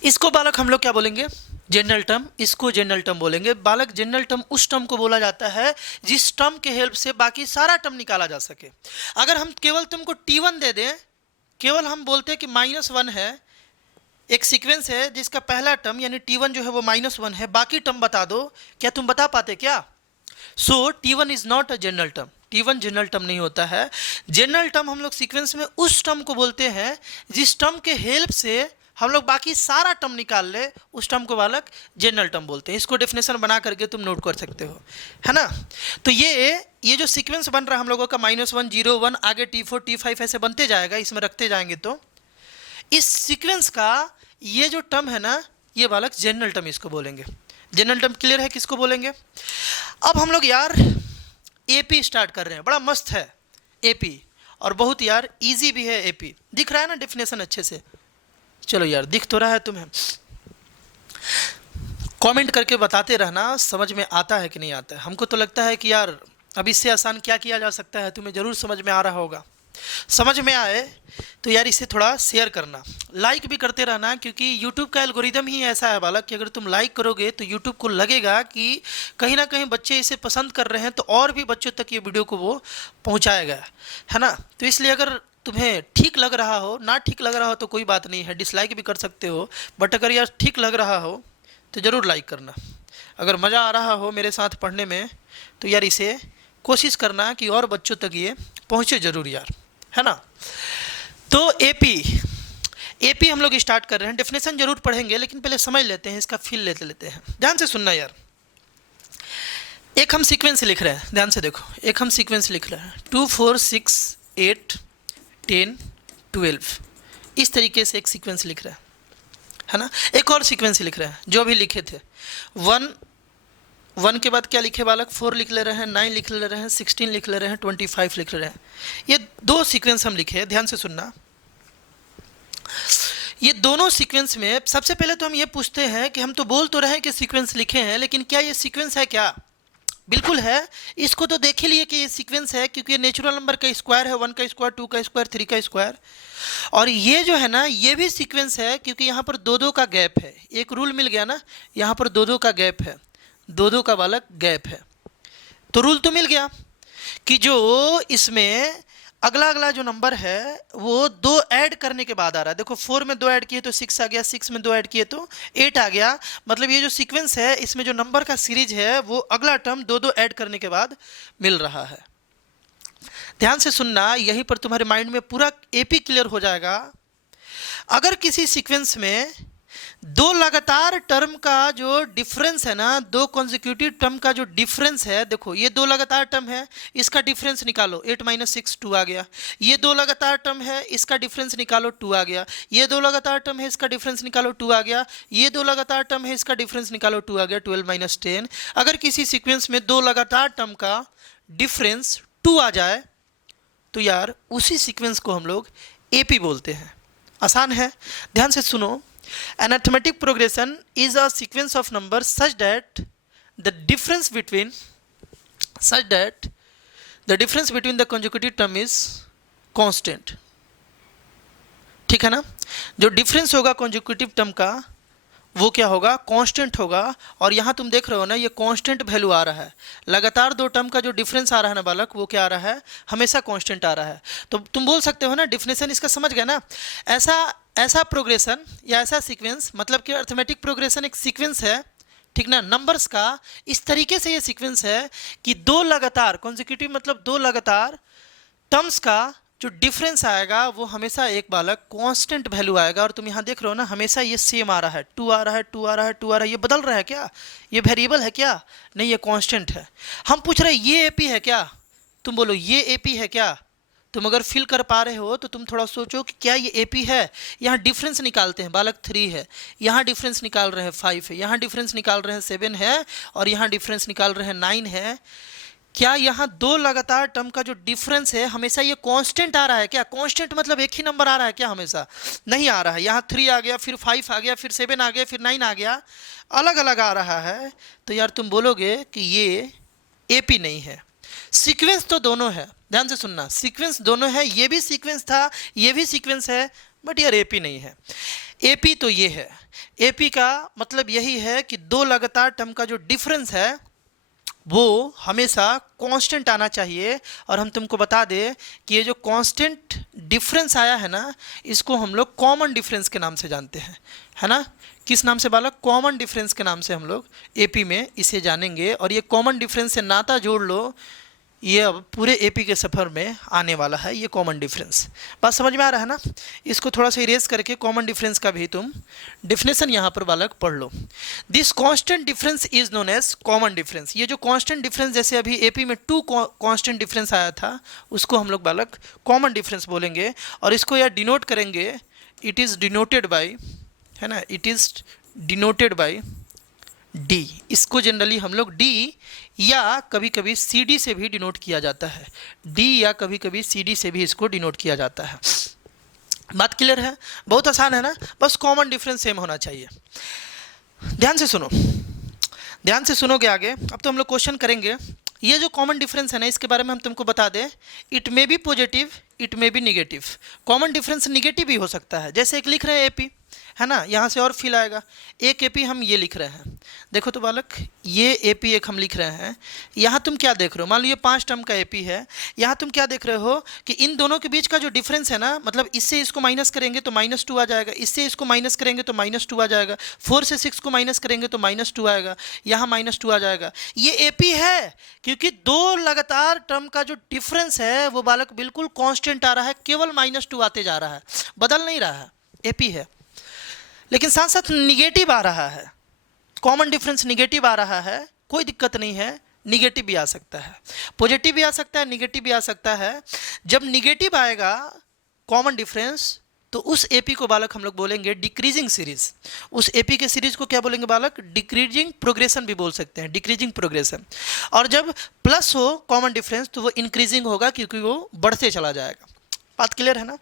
इसको बालक हम लोग क्या बोलेंगे, जनरल टर्म। इसको जनरल टर्म बोलेंगे बालक। जनरल टर्म उस टर्म को बोला जाता है जिस टर्म के हेल्प से बाकी सारा टर्म निकाला जा सके। अगर हम केवल तुमको T1 दे दें, केवल हम बोलते हैं कि -1 है, एक सीक्वेंस है जिसका पहला टर्म यानी T1 जो है वो -1 है, बाकी टर्म बता दो, क्या तुम बता पाते क्या? सो T1 is not a general term. T1 general term नहीं होता है। जनरल टर्म हम लोग सीक्वेंस में उस टर्म को बोलते हैं जिस टर्म के हेल्प से हम लोग बाकी सारा टर्म निकाल ले, उस टर्म को बालक जनरल टर्म बोलते हैं। इसको डेफिनेशन बना करके तुम नोट कर सकते हो, है ना। तो ये जो सीक्वेंस बन रहा है हम लोगों का -1 0 1 आगे T4 T5 ऐसे बनते जाएगा, इसमें रखते जाएंगे। तो इस सीक्वेंस का ये जो टर्म है ना, ये बालक जनरल टर्म इसको बोलेंगे। जनरल टर्म क्लियर है किसको बोलेंगे। अब हम लोग यार एपी स्टार्ट कर रहे हैं। बड़ा मस्त है एपी, और बहुत यार इजी भी है एपी। दिख रहा है ना डेफिनेशन अच्छे से। चलो यार, दिख तो रहा है तुम्हें। कमेंट करके बताते रहना समझ में आता है कि नहीं आता है। हमको तो लगता है कि यार अब इससे आसान क्या किया जा सकता है, तुम्हें ज़रूर समझ में आ रहा होगा। समझ में आए तो यार इसे थोड़ा शेयर करना, लाइक भी करते रहना, क्योंकि YouTube का एल्गोरिदम ही ऐसा है बालक कि अगर तुम लाइक करोगे तो YouTube को लगेगा कि कहीं ना कहीं बच्चे इसे पसंद कर रहे हैं, तो और भी बच्चों तक ये वीडियो को वो पहुंचाएगा, है ना। तो इसलिए अगर तुम्हें ठीक लग रहा हो, ना ठीक लग रहा हो तो कोई बात नहीं है, डिसलाइक भी कर सकते हो, बट अगर यार ठीक लग रहा हो तो ज़रूर लाइक करना। अगर मज़ा आ रहा हो मेरे साथ पढ़ने में तो यार इसे कोशिश करना कि और बच्चों तक ये पहुँचे ज़रूर यार, है ना। तो एपी हम लोग स्टार्ट कर रहे हैं। डेफिनेशन जरूर पढ़ेंगे, लेकिन पहले समझ लेते हैं, इसका फील लेते हैं। ध्यान से सुनना यार। एक हम सीक्वेंस लिख रहे हैं, ध्यान से देखो। एक हम सीक्वेंस लिख रहे हैं 2 4 6 8 10 12, इस तरीके से एक सीक्वेंस लिख रहे हैं, है ना। एक और सीक्वेंस लिख रहे हैं जो भी लिखे थे। 1 के बाद क्या लिखे बालक, 4 लिख ले रहे हैं, 9 लिख ले रहे हैं, 16 लिख ले रहे हैं, 25 लिख रहे हैं। ये 2 सीक्वेंस हम लिखे हैं, ध्यान से सुनना। ये दोनों सीक्वेंस में सबसे पहले तो हम ये पूछते हैं कि हम तो बोल तो रहे हैं कि सीक्वेंस लिखे हैं, लेकिन क्या ये सीक्वेंस है क्या। बिल्कुल है। इसको तो देख ही लिए कि ये सीक्वेंस है, क्योंकि ये नेचुरल नंबर का स्क्वायर है, 1 का स्क्वायर, 2 का स्क्वायर, 3 का स्क्वायर। और ये जो है ना, ये भी सीक्वेंस है, क्योंकि यहाँ पर 2 का गैप है। एक रूल मिल गया ना, यहाँ पर 2 का गैप है, 2 का बालक गैप है। तो रूल तो मिल गया कि जो इसमें अगला जो नंबर है वो 2 ऐड करने के बाद आ रहा है। देखो 4 में 2 ऐड किए तो 6 आ गया, 6 में 2 ऐड किए तो 8 आ गया। मतलब ये जो सीक्वेंस है, इसमें जो नंबर का सीरीज है वो अगला टर्म 2 ऐड करने के बाद मिल रहा है। ध्यान से सुनना, यहीं पर तुम्हारे माइंड में पूरा एपी क्लियर हो जाएगा। अगर किसी सीक्वेंस में 2 लगातार टर्म का जो डिफरेंस है ना, 2 कॉन्जिक्यूटिव टर्म का जो डिफरेंस है, देखो ये 2 लगातार टर्म है, इसका डिफरेंस निकालो, 8 - 6 2 आ गया। ये 2 लगातार टर्म है, इसका डिफरेंस निकालो, 2 आ गया। ये 2 लगातार टर्म है, इसका डिफरेंस निकालो, 2 आ गया। ये 2 लगातार टर्म है, इसका डिफरेंस निकालो, 2 आ गया। 12 - 10। अगर किसी सीक्वेंस में 2 लगातार टर्म का डिफरेंस 2 आ जाए तो यार उसी सीक्वेंस को हम लोग एपी बोलते हैं। आसान है, ध्यान से सुनो। An arithmetic progression is a sequence of numbers such that the difference between the consecutive term is constant। ठीक है ना। जो डिफरेंस होगा कॉन्जिक्यूटिव टर्म का वो क्या होगा, कांस्टेंट होगा। और यहाँ तुम देख रहे हो ना, ये कांस्टेंट वैल्यू आ रहा है। लगातार 2 टर्म का जो डिफरेंस आ रहा है ना बालक, वो क्या आ रहा है, हमेशा कांस्टेंट आ रहा है। तो तुम बोल सकते हो ना, डिफिनेशन इसका समझ गए ना। ऐसा प्रोग्रेशन या ऐसा सीक्वेंस, मतलब कि अर्थमेटिक प्रोग्रेशन एक सीक्वेंस है, ठीक ना, नंबर्स का। इस तरीके से ये सीक्वेंस है कि 2 लगातार कॉन्जिक्यूटिव, मतलब 2 लगातार टर्म्स का जो डिफरेंस आएगा वो हमेशा एक बालक कांस्टेंट वैल्यू आएगा। और तुम यहाँ देख रहे हो ना, हमेशा ये सेम आ रहा है, 2 आ रहा है, 2 आ रहा है, 2 आ रहा है। ये बदल रहा है क्या, ये वेरिएबल है क्या, नहीं, ये कांस्टेंट है। हम पूछ रहे हैं ये एपी है क्या, तुम बोलो ये एपी है क्या। तुम अगर फील कर पा रहे हो तो तुम थोड़ा सोचो कि क्या ये एपी है। यहाँ डिफरेंस निकालते हैं बालक, 3 है, यहाँ डिफरेंस निकाल रहे हैं 5 है, यहाँ डिफरेंस निकाल रहे हैं 7 है, और यहाँ डिफरेंस निकाल रहे हैं 9 है। क्या यहाँ 2 लगातार टर्म का जो डिफरेंस है हमेशा ये कांस्टेंट आ रहा है क्या। कांस्टेंट मतलब एक ही नंबर आ रहा है क्या, हमेशा नहीं आ रहा है। यहाँ 3 आ गया, फिर 5 आ गया, फिर 7 आ गया, फिर 9 आ गया, अलग अलग आ रहा है। तो यार तुम बोलोगे कि ये एपी नहीं है। सीक्वेंस तो दोनों है, ध्यान से सुनना, सीक्वेंस दोनों है। ये भी सीक्वेंस था, ये भी सीक्वेंस है, बट यार एपी नहीं है। एपी तो ये है। एपी का मतलब यही है कि 2 लगातार टर्म का जो डिफरेंस है वो हमेशा कांस्टेंट आना चाहिए। और हम तुमको बता दें कि ये जो कांस्टेंट डिफरेंस आया है ना, इसको हम लोग कॉमन डिफरेंस के नाम से जानते हैं, है ना। किस नाम से बालक, कॉमन डिफरेंस के नाम से हम लोग एपी में इसे जानेंगे। और ये कॉमन डिफरेंस से नाता जोड़ लो, ये अब पूरे एपी के सफ़र में आने वाला है, ये कॉमन डिफरेंस। बात समझ में आ रहा है ना? इसको थोड़ा सा इरेज करके कॉमन डिफरेंस का भी तुम डिफिनेशन यहाँ पर बालक पढ़ लो। This constant difference is known as common difference. ये जो कांस्टेंट डिफरेंस, जैसे अभी एपी में 2 कांस्टेंट डिफरेंस आया था, उसको हम लोग बालक कॉमन डिफरेंस बोलेंगे। और इसको यार डिनोट करेंगे, इट इज़ डिनोटेड बाई, है ना, it is denoted by D. इसको जनरली हम लोग डी या कभी कभी सी डी से भी डिनोट किया जाता है। डी या कभी कभी सी डी से भी इसको डिनोट किया जाता है। बात क्लियर है? बहुत आसान है ना? बस कॉमन डिफरेंस सेम होना चाहिए। ध्यान से सुनो, ध्यान से सुनोगे आगे। अब तो हम लोग क्वेश्चन करेंगे। ये जो कॉमन डिफरेंस है ना, इसके बारे में हम तुमको बता दें, it may be positive, it may be negative. Common difference negative भी हो सकता है। जैसे एक लिख रहे हैं एपी, है ना, यहाँ से और फील आएगा। एक एपी हम ये लिख रहे हैं, देखो तो बालक, ये एपी एक हम लिख रहे हैं। यहाँ तुम क्या देख रहे हो? मान लो ये 5 टर्म का एपी है। यहाँ तुम क्या देख रहे हो कि इन दोनों के बीच का जो डिफरेंस है ना, मतलब इससे इसको माइनस करेंगे तो -2 आ जाएगा, इससे इसको माइनस करेंगे तो -2 आ जाएगा, 4 से 6 को माइनस करेंगे तो -2 आएगा, यहाँ -2 आ जाएगा। ये एपी है क्योंकि 2 लगातार टर्म का जो डिफरेंस है वो बालक बिल्कुल कांस्टेंट आ रहा है, केवल -2 आते जा रहा है, बदल नहीं रहा है, एपी है। लेकिन साथ साथ निगेटिव आ रहा है, कॉमन डिफरेंस निगेटिव आ रहा है, कोई दिक्कत नहीं है, निगेटिव भी आ सकता है, पॉजिटिव भी आ सकता है, निगेटिव भी आ सकता है। जब निगेटिव आएगा कॉमन डिफरेंस तो उस एपी को बालक हम लोग बोलेंगे डिक्रीजिंग सीरीज। उस एपी के सीरीज को क्या बोलेंगे बालक? डिक्रीजिंग प्रोग्रेशन भी बोल सकते हैं, डिक्रीजिंग प्रोग्रेशन। और जब प्लस हो कॉमन डिफरेंस तो वो इंक्रीजिंग होगा, क्योंकि वो बढ़ते चला जाएगा। बात क्लियर है ना?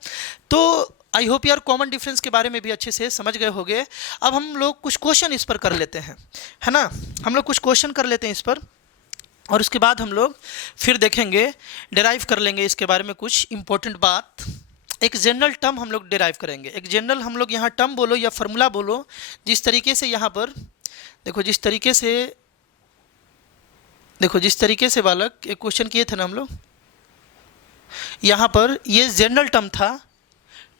तो आई होप यार कॉमन डिफरेंस के बारे में भी अच्छे से समझ गए होंगे। अब हम लोग कुछ क्वेश्चन इस पर कर लेते हैं, है ना, हम लोग कुछ क्वेश्चन कर लेते हैं इस पर, और उसके बाद हम लोग फिर देखेंगे, डिराइव कर लेंगे इसके बारे में कुछ इंपॉर्टेंट बात। एक जनरल टर्म हम लोग डिराइव करेंगे, एक जनरल हम लोग यहाँ टर्म बोलो या फार्मूला बोलो, जिस तरीके से यहाँ पर देखो, जिस तरीके से देखो, जिस तरीके से बालक एक क्वेश्चन किए थे ना हम लोग, यहाँ पर ये जनरल टर्म था,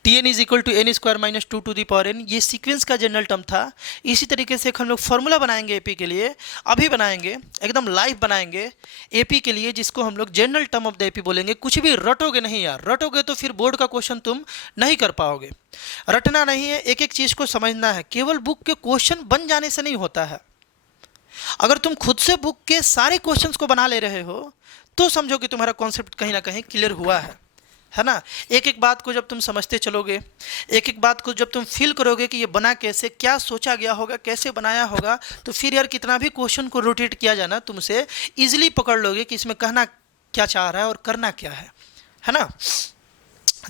Tn is equal to n square minus 2 to the power n, ये सीक्वेंस का जनरल टर्म था। इसी तरीके से एक हम लोग फार्मूला बनाएंगे एपी के लिए, अभी बनाएंगे, एकदम लाइव बनाएंगे एपी के लिए, जिसको हम लोग general term of the AP बोलेंगे। कुछ भी रटोगे नहीं यार, रटोगे तो फिर बोर्ड का क्वेश्चन तुम नहीं कर पाओगे। रटना नहीं है, एक एक चीज़ को समझना है। केवल बुक के क्वेश्चन बन जाने से नहीं होता है। अगर तुम खुद से बुक के सारे क्वेश्चंस को बना ले रहे हो तो समझो कि तुम्हारा कॉन्सेप्ट कहीं ना कहीं क्लियर हुआ है ना। एक एक बात को जब तुम समझते चलोगे, एक एक बात को जब तुम फील करोगे कि ये बना कैसे, क्या सोचा गया होगा, कैसे बनाया होगा, तो फिर यार कितना भी क्वेश्चन को रोटेट किया जाना, तुम उसे ईजिली पकड़ लोगे कि इसमें कहना क्या चाह रहा है और करना क्या है ना।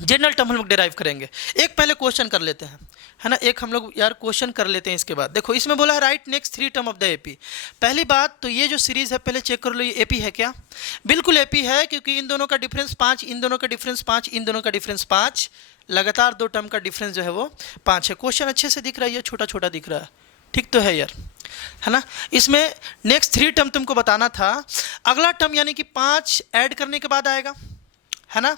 जनरल टर्म हम लोग डिराइव करेंगे। एक पहले क्वेश्चन कर लेते हैं, है ना, एक हम लोग यार क्वेश्चन कर लेते हैं। इसके बाद देखो, इसमें बोला है right next 3 term of the AP. पहली बात तो ये जो सीरीज है पहले चेक कर लो, ये एपी है क्या? बिल्कुल एपी है, क्योंकि इन दोनों का डिफरेंस 5, इन दोनों का डिफरेंस 5, इन दोनों का डिफरेंस 5, लगातार 2 टर्म का डिफरेंस जो है वो 5 है। क्वेश्चन अच्छे से दिख रहा है, ये छोटा छोटा दिख रहा है, ठीक तो है यार, है ना। इसमें नेक्स्ट 3 टर्म तुमको बताना था। अगला टर्म यानी कि 5 ऐड करने के बाद आएगा, है ना।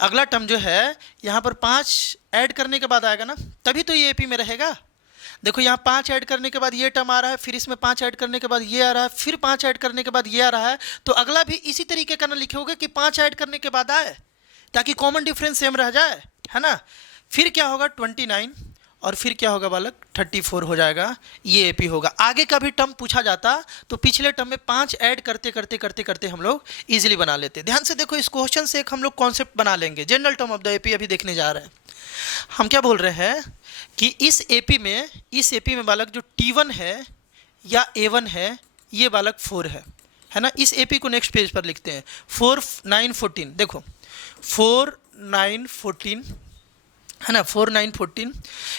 अगला टर्म जो है यहाँ पर 5 ऐड करने के बाद आएगा ना, तभी तो ये एपी में रहेगा। देखो यहाँ 5 ऐड करने के बाद ये टर्म आ रहा है, फिर इसमें 5 ऐड करने के बाद ये आ रहा है, फिर 5 ऐड करने के बाद ये आ रहा है, तो अगला भी इसी तरीके का ना लिखोगे कि 5 ऐड करने के बाद आए, ताकि कॉमन डिफरेंस सेम रह जाए, है ना। फिर क्या होगा 29, और फिर क्या होगा बालक 34 हो जाएगा, ये एपी होगा। आगे का भी टर्म पूछा जाता तो पिछले टर्म में 5 ऐड करते करते करते करते हम लोग इजीली बना लेते। ध्यान से देखो, इस क्वेश्चन से एक हम लोग कॉन्सेप्ट बना लेंगे। General term of the AP अभी देखने जा रहे हैं। हम क्या बोल रहे हैं कि इस एपी में बालक जो T1 है या A1 है, ये बालक 4 है ना। इस एपी को नेक्स्ट पेज पर लिखते हैं 4, 9, 14। देखो 4, 9, 14 है ना, 4, 9, 14,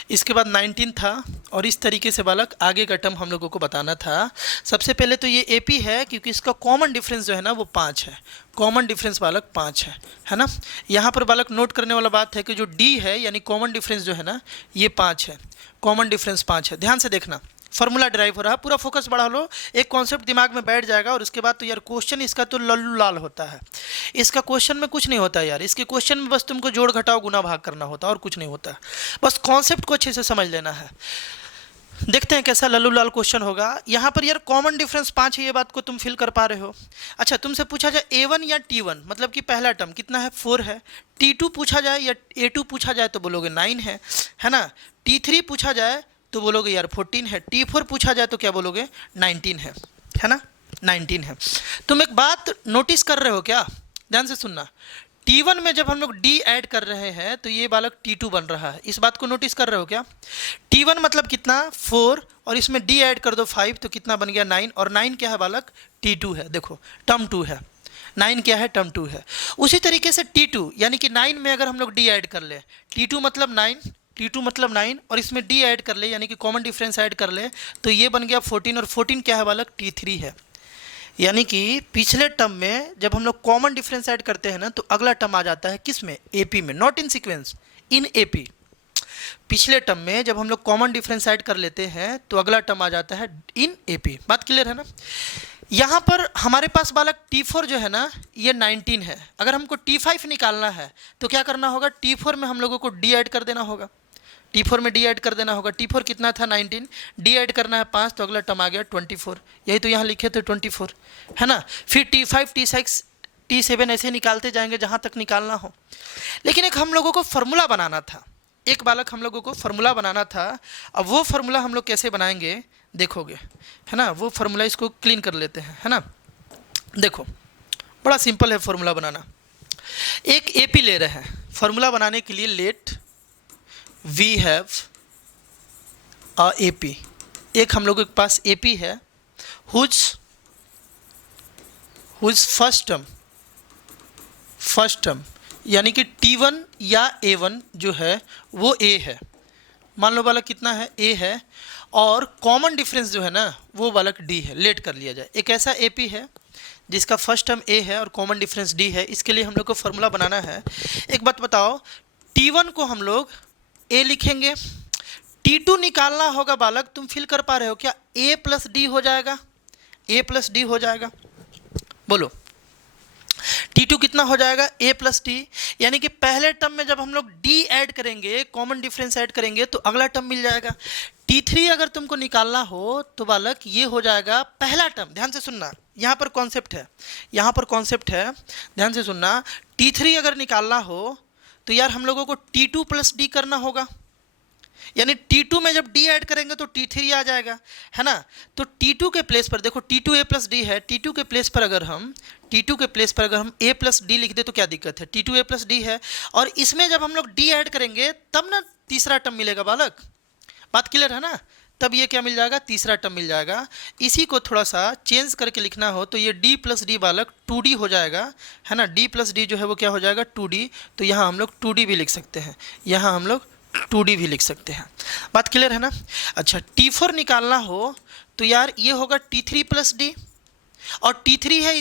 इसके बाद 19 था, और इस तरीके से बालक आगे का टर्म हम लोगों को बताना था। सबसे पहले तो ये एपी है, क्योंकि इसका कॉमन डिफरेंस जो है ना वो 5 है, कॉमन डिफरेंस बालक 5 है ना। यहाँ पर बालक नोट करने वाला बात है कि जो डी है यानी कॉमन डिफरेंस जो है ना ये 5 है, कॉमन डिफरेंस 5 है। ध्यान से देखना, फार्मूला ड्राइव हो रहा है, पूरा फोकस बढ़ा लो, एक कॉन्सेप्ट दिमाग में बैठ जाएगा। और उसके बाद तो यार क्वेश्चन इसका तो लल्लू लाल होता है। इसका क्वेश्चन में कुछ नहीं होता यार, इसके क्वेश्चन में बस तुमको जोड़ घटाओ गुना भाग करना होता है, और कुछ नहीं होता। बस कॉन्सेप्ट को अच्छे से समझ लेना है। देखते हैं कैसा लल्लू लाल क्वेश्चन होगा। यहाँ पर यार कॉमन डिफरेंस 5 है, ये बात को तुम फिल कर पा रहे हो। अच्छा, तुमसे पूछा जाए A1 या T1, मतलब कि पहला टर्म कितना है, 4 है। T2 पूछा जाए या A2 पूछा जाए तो बोलोगे 9 है ना। T3 पूछा जाए तो बोलोगे यार 14 है। T4 पूछा जाए तो क्या बोलोगे, 19 है ना, 19 है। तुम एक बात नोटिस कर रहे हो क्या, ध्यान से सुनना। T1 में जब हम लोग D ऐड कर रहे हैं तो ये बालक T2 बन रहा है, इस बात को नोटिस कर रहे हो क्या। T1 मतलब कितना, 4, और इसमें D ऐड कर दो 5, तो कितना बन गया, 9, और 9 क्या है बालक, T2 है। देखो टर्म 2 है, 9 क्या है, टर्म 2 है। उसी तरीके से T2 यानी कि 9 में अगर हम लोग D ऐड कर ले, T2 मतलब 9, T2 मतलब 9, और इसमें D ऐड कर ले यानी कि कॉमन डिफरेंस ऐड कर ले, तो ये बन गया 14, और 14 क्या है बालक, T3 है। यानी कि पिछले टर्म में जब हम लोग कॉमन डिफरेंस ऐड करते हैं ना, तो अगला टर्म आ जाता है किस में, AP में, not in sequence, in AP। पिछले टर्म में जब हम लोग कॉमन डिफरेंस ऐड कर लेते हैं तो अगला टर्म आ जाता है इन AP। बात क्लियर है ना। यहाँ पर हमारे पास बालक T4 जो है ना, ये 19 है। अगर हमको T5 निकालना है तो क्या करना होगा, T4 में हम लोगों को D ऐड कर देना होगा, T4 में D ऐड कर देना होगा। T4 कितना था, 19, D ऐड करना है 5, तो अगला टर्म आ गया 24। यही तो यहाँ लिखे थे 24, है ना। फिर T5, T6, T7 ऐसे निकालते जाएंगे जहाँ तक निकालना हो। लेकिन एक हम लोगों को फॉर्मूला बनाना था, एक बालक हम लोगों को फॉर्मूला बनाना था। अब वो फॉर्मूला हम लोग कैसे बनाएंगे देखोगे, है ना। वो फॉर्मूला इसको क्लीन कर लेते हैं, है ना। देखो बड़ा सिंपल है फॉर्मूला बनाना। एक AP ले रहे हैं, फॉर्मूला बनाने के लिए let we have a AP। एक हम लोगों के पास AP है हुज फर्स्ट टर्म यानी कि T1 या A1 जो है वो A है। मान लो बालक कितना है, A है, और कॉमन डिफरेंस जो है ना वो बालक D है। लेट कर लिया जाए, एक ऐसा AP है जिसका फर्स्ट टर्म A है और कॉमन डिफरेंस D है। इसके लिए हम लोग को फॉर्मूला बनाना है। एक बात बताओ, T1 को हम लोग A लिखेंगे, T2 निकालना होगा बालक, तुम फिल कर पा रहे हो क्या, A प्लस D हो जाएगा, A प्लस D हो जाएगा। बोलो T2 कितना हो जाएगा, A प्लस D। यानी कि पहले टर्म में जब हम लोग D ऐड करेंगे, कॉमन डिफरेंस ऐड करेंगे, तो अगला टर्म मिल जाएगा। T3 अगर तुमको निकालना हो तो बालक ये हो जाएगा पहला टर्म। ध्यान से सुनना, यहाँ पर कॉन्सेप्ट है, यहाँ पर कॉन्सेप्ट है, ध्यान से सुनना। T3 अगर निकालना हो तो यार हम लोगों को T2 प्लस D करना होगा। यानी T2 में जब D ऐड करेंगे तो T3 आ जाएगा, है ना। तो T2 के प्लेस पर देखो, T2 A प्लस D है, T2 के प्लेस पर अगर हम A प्लस D लिख दे तो क्या दिक्कत है, T2 A प्लस D है। और इसमें जब हम लोग D ऐड करेंगे तब ना तीसरा टर्म मिलेगा बालक। बात क्लियर है ना। तब ये क्या मिल जाएगा, तीसरा टर्म मिल जाएगा। इसी को थोड़ा सा चेंज करके लिखना हो तो ये D प्लस D बालक 2D हो जाएगा, है ना। D प्लस D जो है वो क्या हो जाएगा, 2D। तो यहाँ हम लोग 2D भी लिख सकते हैं, यहाँ हम लोग 2D भी लिख सकते हैं। बात क्लियर है ना। अच्छा, T4 निकालना हो तो यार ये होगा T3 प्लस D, और T3 है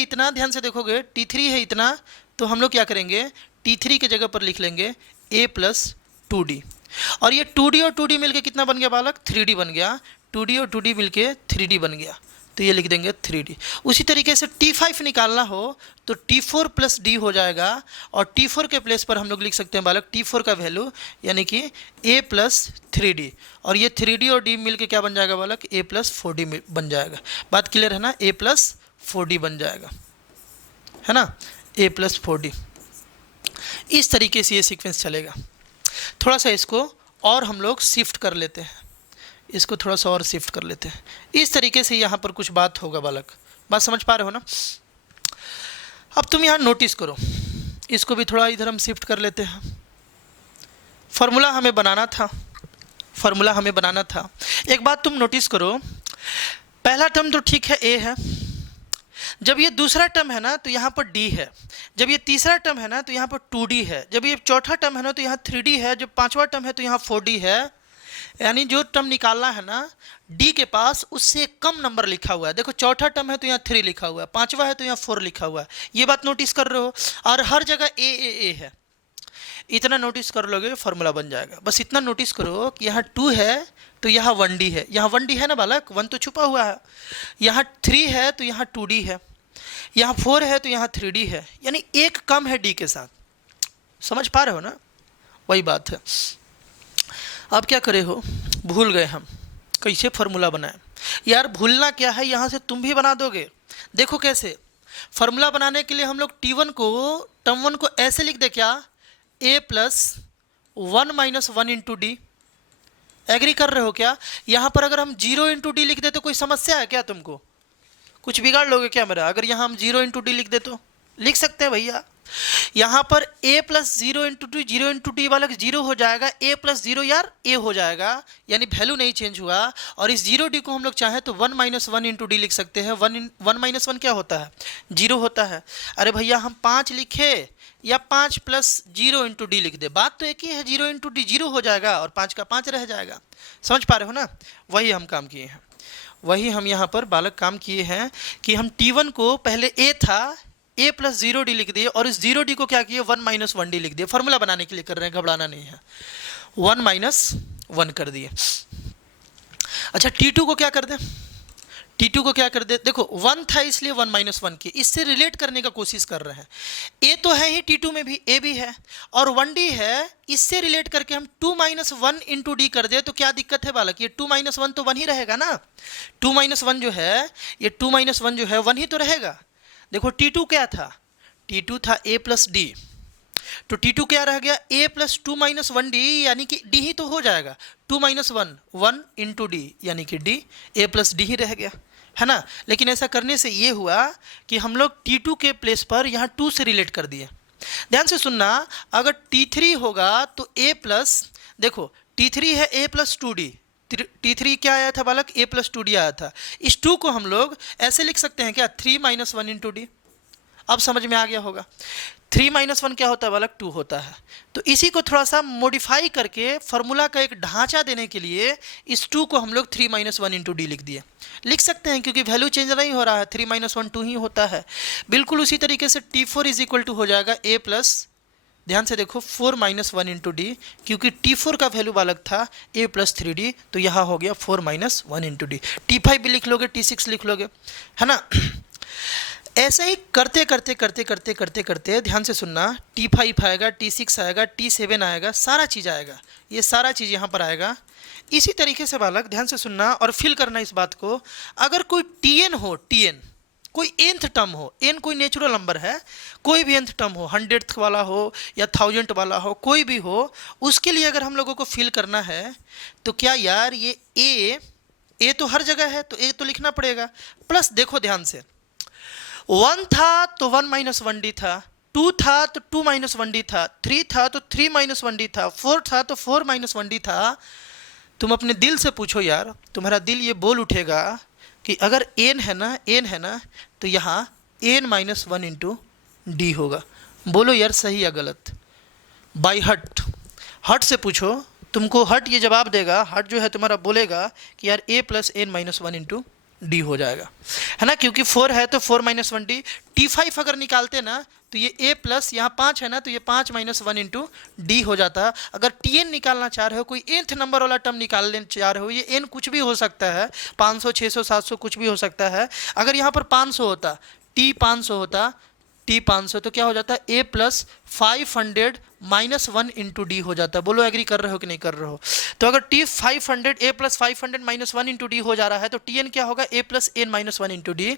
इतना, ध्यान से देखोगे T3 है इतना, तो हम लोग क्या करेंगे, T3 के जगह पर लिख लेंगे A प्लस 2D। और ये 2D और 2D मिलके कितना बन गया बालक, 3D बन गया। 2D और 2D मिलके 3D बन गया, तो ये लिख देंगे 3D। उसी तरीके से T5 निकालना हो तो T4 प्लस D हो जाएगा, और T4 के प्लेस पर हम लोग लिख सकते हैं बालक T4 का वैल्यू यानी कि A प्लस 3D, और ये 3D और D मिल के क्या बन जाएगा बालक, A प्लस 4D बन जाएगा। बात क्लियर है ना, A प्लस 4D बन जाएगा, है ना, A प्लस 4D। इस तरीके से ये सीक्वेंस चलेगा। थोड़ा सा इसको और हम लोग शिफ्ट कर लेते हैं, इसको थोड़ा सा और शिफ्ट कर लेते हैं। इस तरीके से यहाँ पर कुछ बात होगा बालक, बात समझ पा रहे हो ना। अब तुम यहाँ नोटिस करो, इसको भी थोड़ा इधर हम शिफ्ट कर लेते हैं। फॉर्मूला हमें बनाना था, एक बात तुम नोटिस करो, पहला टर्म तो ठीक है A है, जब ये दूसरा टर्म है ना तो यहाँ पर D है, जब ये तीसरा टर्म है ना तो यहाँ पर 2D है, जब ये चौथा टर्म है ना तो यहाँ 3D है, जब पांचवा टर्म है तो यहाँ 4D है। यानी जो टर्म निकालना है ना D के पास उससे कम नंबर लिखा हुआ है। देखो चौथा टर्म है तो यहाँ 3 लिखा हुआ है, पांचवा है तो यहाँ 4 लिखा हुआ है। ये बात नोटिस कर रहे हो, और हर जगह A है। इतना नोटिस कर लोगे फॉर्मूला बन जाएगा। बस इतना नोटिस करो कि यहाँ 2 है तो यहाँ 1D है, यहाँ 1D है ना बालक, 1 तो छुपा हुआ है। यहाँ 3 है तो यहाँ 2D है, यहाँ 4 है तो यहाँ 3D है, यानी एक कम है D के साथ। समझ पा रहे हो ना, वही बात है। अब क्या करे हो, भूल गए हम कैसे फार्मूला बनाए। यार भूलना क्या है, यहाँ से तुम भी बना दोगे। देखो कैसे फार्मूला बनाने के लिए हम लोग T1 को टर्म 1 को ऐसे लिख दे क्या, a plus 1 minus 1 into D. Agree कर रहे हो क्या? यहाँ पर अगर हम 0 इंटू डी लिख दे तो कोई समस्या है क्या तुमको? कुछ बिगाड़ लोगे क्या मेरा? अगर यहाँ हम 0 इंटू डी लिख दे तो लिख सकते हैं भैया। यहाँ पर a plus 0 into D, 0 into D वाला 0 हो जाएगा, a प्लस 0 यार a हो जाएगा, यानी वैल्यू नहीं चेंज हुआ। और इस 0d को हम लोग चाहें तो 1 माइनस 1 इंटू डी लिख सकते हैं। 1 माइनस 1 क्या होता है? 0 होता है। अरे भैया हम 5 लिखे या 5 प्लस 0 इंटू डी लिख दे, बात तो एक ही है। 0 इंटू डी 0 हो जाएगा और 5 का 5 रह जाएगा। समझ पा रहे हो ना? वही हम काम किए हैं, वही हम यहाँ पर बालक काम किए हैं कि हम T1 को पहले a था, a प्लस 0d लिख दिए और इस 0d को क्या किए 1 माइनस 1d लिख दिए। फॉर्मूला बनाने के लिए कर रहे हैं, घबराना नहीं है। 1 माइनस 1 कर दिए। अच्छा T2 को क्या कर दें? T2 को क्या कर दे? देखो 1 था इसलिए 1 माइनस 1 किए, इससे रिलेट करने का कोशिश कर रहे हैं। a तो है ही T2 में भी, a भी है और 1d है, इससे रिलेट करके हम 2 माइनस 1 इंटू डी कर दे तो क्या दिक्कत है बालक? ये 2 माइनस 1 तो 1 ही रहेगा ना। 2 माइनस 1 जो है, ये 2 माइनस 1 जो है 1 ही तो रहेगा। देखो T2 क्या था? T2 था a प्लस डी, तो T2 क्या रह गया? a प्लस 2 माइनस 1d, यानी कि d ही तो हो जाएगा। 2 माइनस 1 1 इंटू डी, यानी कि d a प्लस डी ही रह गया, है ना। लेकिन ऐसा करने से ये हुआ कि हम लोग T2 के प्लेस पर यहाँ 2 से रिलेट कर दिए। ध्यान से सुनना, अगर T3 होगा तो a प्लस, देखो T3 है a प्लस 2d, T3 क्या आया था बालक? a प्लस 2d आया था। इस 2 को हम लोग ऐसे लिख सकते हैं क्या, 3 माइनस 1 इंटू डी। अब समझ में आ गया होगा। 3 माइनस 1 क्या होता है बालक? 2 होता है। तो इसी को थोड़ा सा मॉडिफाई करके फार्मूला का एक ढांचा देने के लिए इस 2 को हम लोग 3 माइनस 1 इंटू डी लिख दिए। लिख सकते हैं क्योंकि वैल्यू चेंज नहीं हो रहा है, 3 माइनस 1 2 ही होता है। बिल्कुल उसी तरीके से T4 इज इक्वल टू हो जाएगा a प्लस, ध्यान से देखो 4 माइनस 1 इंटू डी, क्योंकि T4 का वैल्यू बालक था a प्लस 3d, तो यहाँ हो गया 4 माइनस 1 इंटू डी। T5 भी लिख लोगे, T6 लिख लोगे, है ना। ऐसे ही करते करते करते करते करते करते ध्यान से सुनना, T5 आएगा, T6 आएगा, T7 आएगा, सारा चीज़ आएगा, ये सारा चीज़ यहाँ पर आएगा। इसी तरीके से बालक ध्यान से सुनना और फील करना इस बात को। अगर कोई Tn हो, Tn कोई nth टर्म हो, n कोई नेचुरल नंबर है, कोई भी nth टर्म हो, 100th वाला हो या 1000th वाला हो, कोई भी हो, उसके लिए अगर हम लोगों को फील करना है तो क्या यार, ये a तो हर जगह है तो a तो लिखना पड़ेगा। प्लस देखो ध्यान से, 1 था तो 1 माइनस 1d था, 2 था तो 2 माइनस 1d था, 3 था तो 3 माइनस 1d था, 4 था तो 4 माइनस 1d था। तुम अपने दिल से पूछो यार, तुम्हारा दिल ये बोल उठेगा कि अगर n है ना तो यहाँ n माइनस 1 इंटू डी होगा। बोलो यार सही या गलत? बाई हट से पूछो, तुमको हट ये जवाब देगा। हट जो है तुम्हारा बोलेगा कि यार a plus n minus 1 into D हो जाएगा, है ना, क्योंकि 4 है तो 4 माइनस 1d। T5 अगर निकालते ना तो ये a प्लस, यहाँ 5 है ना तो ये 5 माइनस 1 इंटू डी हो जाता। अगर Tn निकालना चाह रहे हो, कोई nth नंबर वाला टर्म निकालने चाह रहे हो, ये n कुछ भी हो सकता है, 500 600 700 कुछ भी हो सकता है। अगर यहाँ पर 500 होता, T 500 होता, T 500 तो क्या हो जाता है a plus 500 minus 1 into D हो जाता है। बोलो एग्री कर रहे हो कि नहीं कर रहे हो? तो अगर T 500 a plus 500 minus 1 into D हो जा रहा है तो Tn क्या होगा? a plus n minus 1 into D.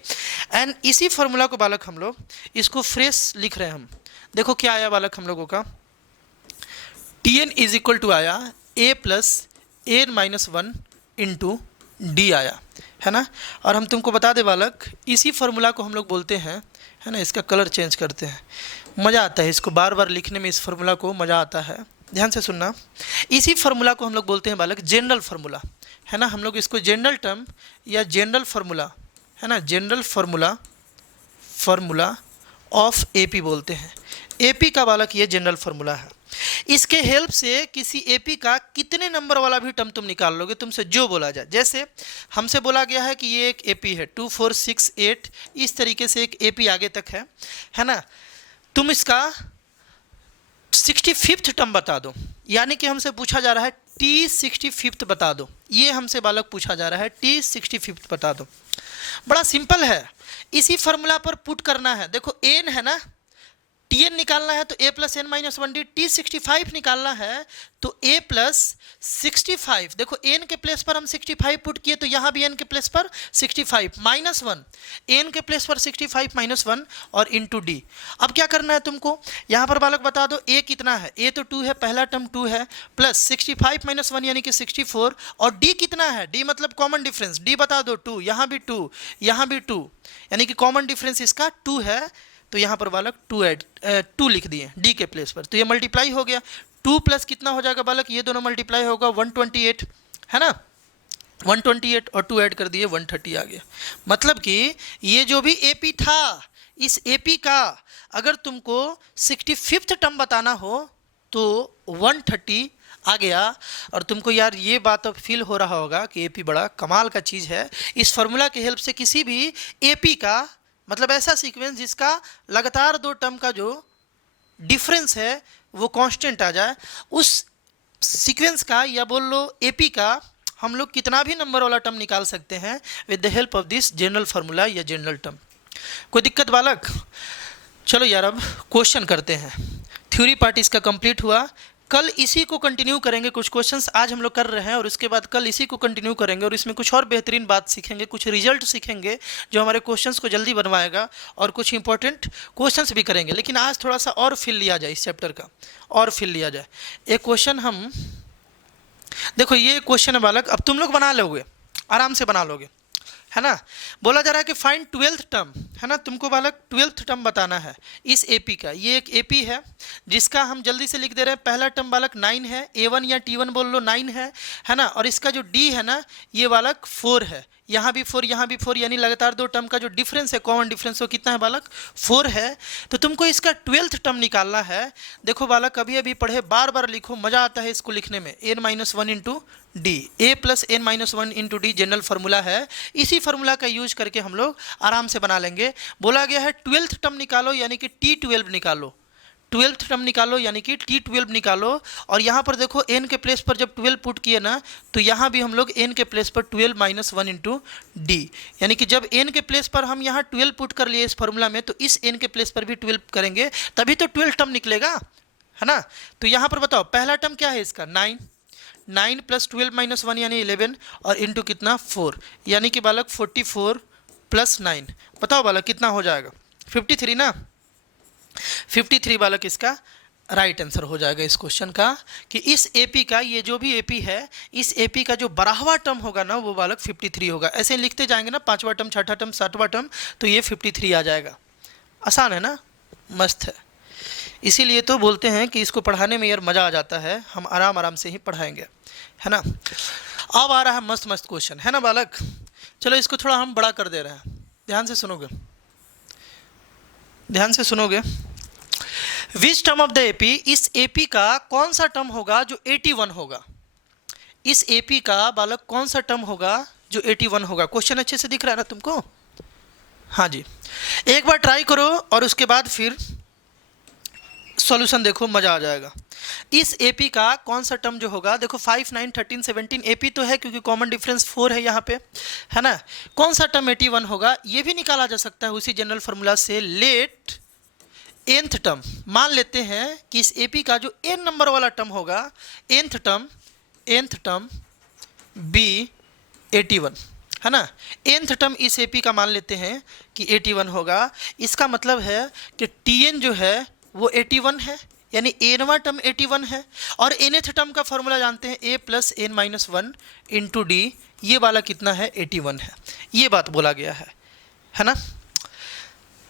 And इसी फॉर्मूला को बालक हम लोग इसको फ्रेश लिख रहे हैं हम। देखो क्या आया बालक हम लोगों का, Tn इज इक्वल टू आया a plus n minus 1 into D आया, है ना। और हम तुमको बता दें बालक, इसी फॉर्मूला को हम लोग बोलते हैं, है ना, इसका कलर चेंज करते हैं, मज़ा आता है इसको बार बार लिखने में, इस फार्मूला को मज़ा आता है। ध्यान से सुनना, इसी फार्मूला को हम लोग बोलते हैं बालक जनरल फार्मूला, है ना। हम लोग इसको जनरल टर्म या जनरल फार्मूला, है ना, जनरल फार्मूला ऑफ एपी बोलते हैं। एपी का बालक ये जनरल फार्मूला है। इसके हेल्प से किसी एपी का कितने नंबर वाला भी टर्म तुम निकाल लोगे, तुमसे जो बोला जाए। जैसे हमसे बोला गया है कि ये एक एपी है 2 4 6 8, इस तरीके से एक एपी आगे तक है ना। तुम इसका 65th टर्म बता दो, यानी कि हमसे पूछा जा रहा है T65th बता दो। ये हमसे बालक पूछा जा रहा है T65th बता दो। बड़ा सिंपल है, इसी फार्मूला पर पुट करना है। देखो n है ना, Tn निकालना है तो a plus N minus one D, T65 निकालना है तो a प्लस 65, देखो n के प्लेस पर हम 65 पुट किए तो यहाँ भी n के प्लेस पर 65 माइनस वन, n के प्लेस पर 65 माइनस वन और इंटू डी। अब क्या करना है तुमको, यहाँ पर बालक बता दो a कितना है, a तो 2 है, पहला टर्म 2 है, प्लस 65 माइनस वन यानी कि 64, और d कितना है, d मतलब कॉमन डिफरेंस, d बता दो 2, यहाँ भी 2, यहाँ भी 2, यानी कि कॉमन डिफरेंस इसका 2 है, तो यहाँ पर बालक 2 लिख दिए d के प्लेस पर, तो ये मल्टीप्लाई हो गया, 2 प्लस कितना हो जाएगा बालक, ये दोनों मल्टीप्लाई होगा 128, है ना, 128 और 2 ऐड कर दिए 130 आ गया। मतलब कि ये जो भी AP था, इस AP का अगर तुमको 65th टर्म बताना हो तो 130 आ गया। और तुमको यार ये बात अब फील हो रहा होगा कि AP बड़ा कमाल का चीज़ है। इस फॉर्मूला के हेल्प से किसी भी AP का मतलब ऐसा सीक्वेंस जिसका लगातार 2 टर्म का जो डिफरेंस है वो कांस्टेंट आ जाए, उस सीक्वेंस का या बोल लो AP का हम लोग कितना भी नंबर वाला टर्म निकाल सकते हैं with the help of this general formula या जनरल टर्म। कोई दिक्कत बालक? चलो यार अब क्वेश्चन करते हैं। थ्योरी पार्ट इसका कंप्लीट हुआ, कल इसी को कंटिन्यू करेंगे। कुछ क्वेश्चंस आज हम लोग कर रहे हैं और उसके बाद कल इसी को कंटिन्यू करेंगे और इसमें कुछ और बेहतरीन बात सीखेंगे, कुछ रिजल्ट सीखेंगे जो हमारे क्वेश्चंस को जल्दी बनवाएगा, और कुछ इंपॉर्टेंट क्वेश्चंस भी करेंगे। लेकिन आज थोड़ा सा और फील लिया जाए इस चैप्टर का, और फील लिया जाए। एक क्वेश्चन हम देखो, ये क्वेश्चन है बालक, अब तुम लोग बना लोगे, आराम से बना लोगे, है ना। बोला जा रहा है कि फाइंड 12th टर्म, है ना, तुमको बालक 12th टर्म बताना है इस AP का। ये एक AP है जिसका हम जल्दी से लिख दे रहे हैं। पहला टर्म बालक 9 है, A1 या T1 बोल लो, 9 है ना। और इसका जो D है ना, ये बालक 4 है, यहाँ भी 4, यहाँ भी 4, यानी लगातार 2 टर्म का जो डिफरेंस है, कॉमन डिफरेंस, वो कितना है बालक, 4 है। तो तुमको इसका 12th टर्म निकालना है। देखो बालक, अभी अभी पढ़े, बार बार लिखो, मजा आता है इसको लिखने में। n-1 into D, a plus n-1 into D general formula है। इसी फार्मूला का यूज करके हम लोग आराम से बना लेंगे। बोला गया है 12th टर्म निकालो यानी कि T12 निकालो, 12th टर्म निकालो यानी कि T12 निकालो। और यहाँ पर देखो n के प्लेस पर जब 12 पुट किए ना, तो यहाँ भी हम लोग n के प्लेस पर 12 माइनस 1 इंटू डी, यानी कि जब n के प्लेस पर हम यहाँ 12 पुट कर लिए इस फार्मूला में, तो इस n के प्लेस पर भी 12 करेंगे, तभी तो 12 टर्म निकलेगा, है ना। तो यहाँ पर बताओ पहला टर्म क्या है इसका, 9, 9 प्लस 12 माइनस 1 यानी 11, और इंटू कितना 4, यानी कि बालक 44 प्लस 9, बताओ बालक कितना हो जाएगा, 53 ना। 53 बालक इसका राइट आंसर हो जाएगा इस क्वेश्चन का, कि इस AP का, ये जो भी AP है, इस AP का जो 12वां टर्म होगा ना, वो बालक 53 होगा। ऐसे लिखते जाएंगे ना, 5वां टर्म, 6ठा टर्म, 7वां टर्म, तो ये 53 आ जाएगा। आसान है ना, मस्त है। इसीलिए तो बोलते हैं कि इसको पढ़ाने में यार मज़ा आ जाता है, हम आराम आराम से ही पढ़ाएंगे, है ना। अब आ रहा है मस्त मस्त क्वेश्चन, है ना बालक। चलो इसको थोड़ा हम बड़ा कर दे रहे हैं, ध्यान से सुनोगे, ध्यान से सुनोगे। Which term of the AP, इस AP का कौन सा टर्म होगा जो 81 होगा, इस AP का बालक कौन सा टर्म होगा जो 81 होगा। क्वेश्चन अच्छे से दिख रहा है ना तुमको? हाँ जी, एक बार ट्राई करो और उसके बाद फिर सॉल्यूशन देखो, मज़ा आ जाएगा। इस AP का कौन सा टर्म जो होगा, देखो 5, 9, 13, 17 AP तो है क्योंकि कॉमन डिफरेंस 4 है यहाँ पे, है ना। कौन सा टर्म 81 होगा, ये भी निकाला जा सकता है उसी जनरल फार्मूला से। लेट nth टर्म, मान लेते हैं कि इस AP का जो n नंबर वाला टर्म होगा, nth टर्म B 81, है ना। nth टर्म इस AP का मान लेते हैं कि 81 होगा। इसका मतलब है कि Tn जो है वो 81 है, यानी nवां टर्म 81 है। और nth टर्म का फॉर्मूला जानते हैं, a plus n-1 into D, ये वाला कितना है, 81 है। ये बात बोला गया है ना।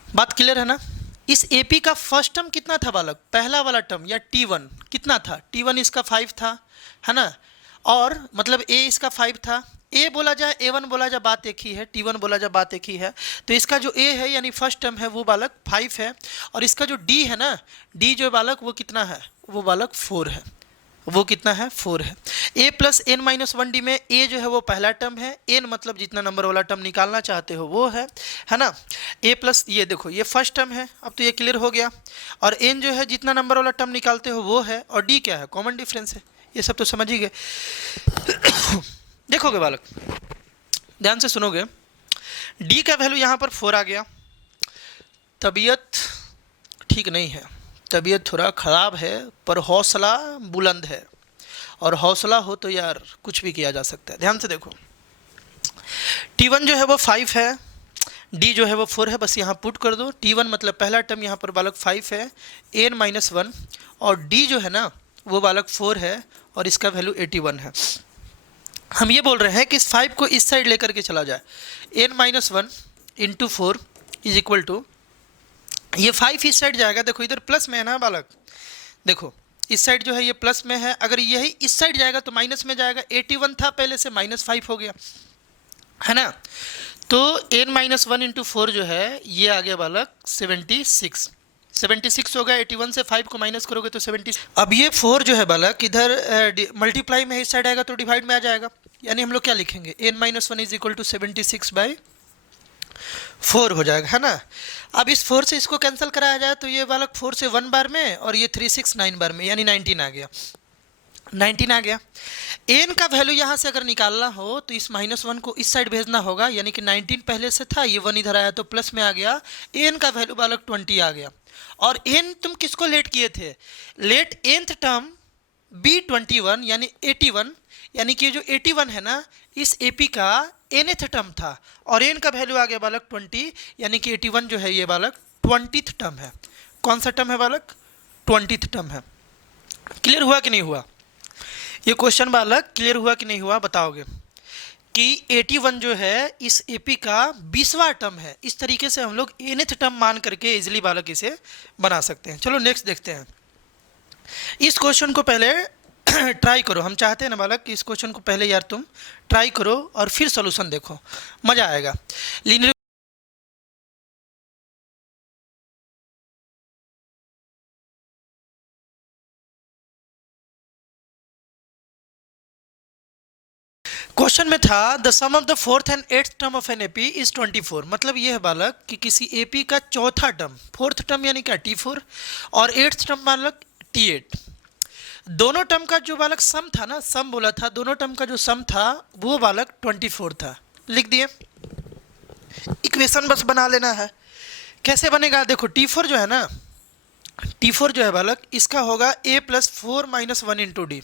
बात क्लियर है ना। इस AP का फर्स्ट टर्म कितना था बालक, पहला वाला टर्म या T1 कितना था, T1 इसका 5 था, है ना। और मतलब A इसका 5 था, A बोला जाए A1 बोला जाए बात एक ही है, T1 बोला जाए बात एक ही है। तो इसका जो A है यानी फर्स्ट टर्म है वो बालक 5 है, और इसका जो D है ना, D जो बालक वो कितना है, वो बालक 4 है, वो कितना है, 4 है। A प्लस n-1 डी में A जो है वो पहला टर्म है, n मतलब जितना नंबर वाला टर्म निकालना चाहते हो वो है ना। A प्लस, ये देखो ये फर्स्ट टर्म है, अब तो ये क्लियर हो गया। और n जो है जितना नंबर वाला टर्म निकालते हो वो है, और D क्या है, कॉमन डिफरेंस है। ये सब तो समझ ही गए। देखोगे बालक, ध्यान से सुनोगे, D का वैल्यू यहाँ पर 4 आ गया। तबीयत ठीक नहीं है, तबीयत थोड़ा ख़राब है, पर हौसला बुलंद है। और हौसला हो तो यार कुछ भी किया जा सकता है। ध्यान से देखो, T1 जो है वो 5 है, D जो है वो 4 है, बस यहाँ पुट कर दो। T1 मतलब पहला टर्म यहाँ पर बालक 5 है, n-1, और D जो है ना वो बालक 4 है और इसका वैल्यू 81 है। हम ये बोल रहे हैं कि इस 5 को इस साइड लेकर के चला जाए, n-1 into 4 is equal to, ये 5 इस साइड जाएगा, देखो इधर प्लस में है ना बालक, देखो इस साइड जो है ये प्लस में है, अगर यही इस साइड जाएगा तो माइनस में जाएगा। 81 था पहले से, -5 हो गया है ना। तो n-1 इंटू 4 जो है ये आ गया बालक 76 होगा। 81 से 5 को माइनस करोगे तो 76। अब ये 4 जो है बालक इधर मल्टीप्लाई में इस साइड आएगा तो डिवाइड में आ जाएगा, यानी हम लोग क्या लिखेंगे, n-1 इज इक्वल टू 76/4 हो जाएगा, है ना। अब इस 4 से इसको कैंसिल कराया जाए तो ये बालक 4 से 1 बार में और ये 3 6 9 बार में, यानी 19 आ गया। 19 आ गया। n का वैल्यू यहाँ से अगर निकालना हो तो इस -1 को इस साइड भेजना होगा, यानी कि 19 पहले से था, ये 1 इधर आया तो प्लस में आ गया। n का वैल्यू बालक 20 आ गया। और n तुम किसको लेट किए थे, लेट nth टर्म B21 यानी 81, यानी कि जो 81 है ना इस AP का nth टर्म था, और n का वैल्यू आ गया बालक 20, यानी कि 81 जो है ये बालक 20th टर्म है। कौन सा टर्म है बालक, 20th टर्म है। क्लियर हुआ कि नहीं हुआ ये क्वेश्चन बालक, क्लियर हुआ कि नहीं हुआ बताओगे कि 81 जो है इस AP का 20वां टर्म है। इस तरीके से हम लोग nth टर्म मान करके इजिली बालक इसे बना सकते हैं। चलो नेक्स्ट देखते हैं। इस क्वेश्चन को पहले ट्राई करो, हम चाहते हैं ना बालक कि इस क्वेश्चन को पहले यार तुम ट्राई करो और फिर सोल्यूशन देखो, मजा आएगा। लीनियर क्वेश्चन में था the sum of the 4th and 8th term of an AP is 24। मतलब ये है बालक कि किसी एपी का चौथा टर्म, 4th टर्म यानी क्या T4, और 8th टर्म बालक T8, दोनों टर्म का जो बालक सम था ना, सम बोला था, दोनों टर्म का जो सम था वो बालक 24 था। लिख दिए, इक्वेशन बस बना लेना है। कैसे बनेगा, देखो T4 जो है ना, T4 जो है बालक इसका होगा a + 4 - 1 इंटू डी,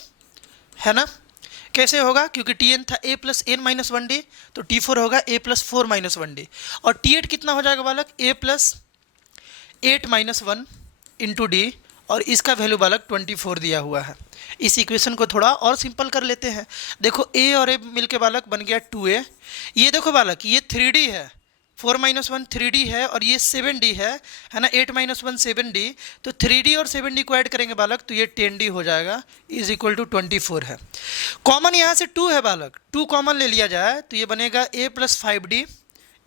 है ना। कैसे होगा, क्योंकि Tn था a + n - 1d, तो T4 होगा a + 4 - 1d। और T8 कितना हो जाएगा बालक, a + 8 - 1 इंटू डी, और इसका वैल्यू बालक 24 दिया हुआ है। इस इक्वेशन को थोड़ा और सिंपल कर लेते हैं। देखो a और a मिलके बालक बन गया 2a। ये देखो बालक ये 3d है, 4 - 1 3d है, और ये 7d है ना, 8 - 1 7d, तो 3d और 7d को ऐड करेंगे बालक तो ये 10d हो जाएगा, इज इक्वल टू 24 है। कॉमन यहाँ से 2 है बालक, 2 कॉमन ले लिया जाए तो ये बनेगा a + 5d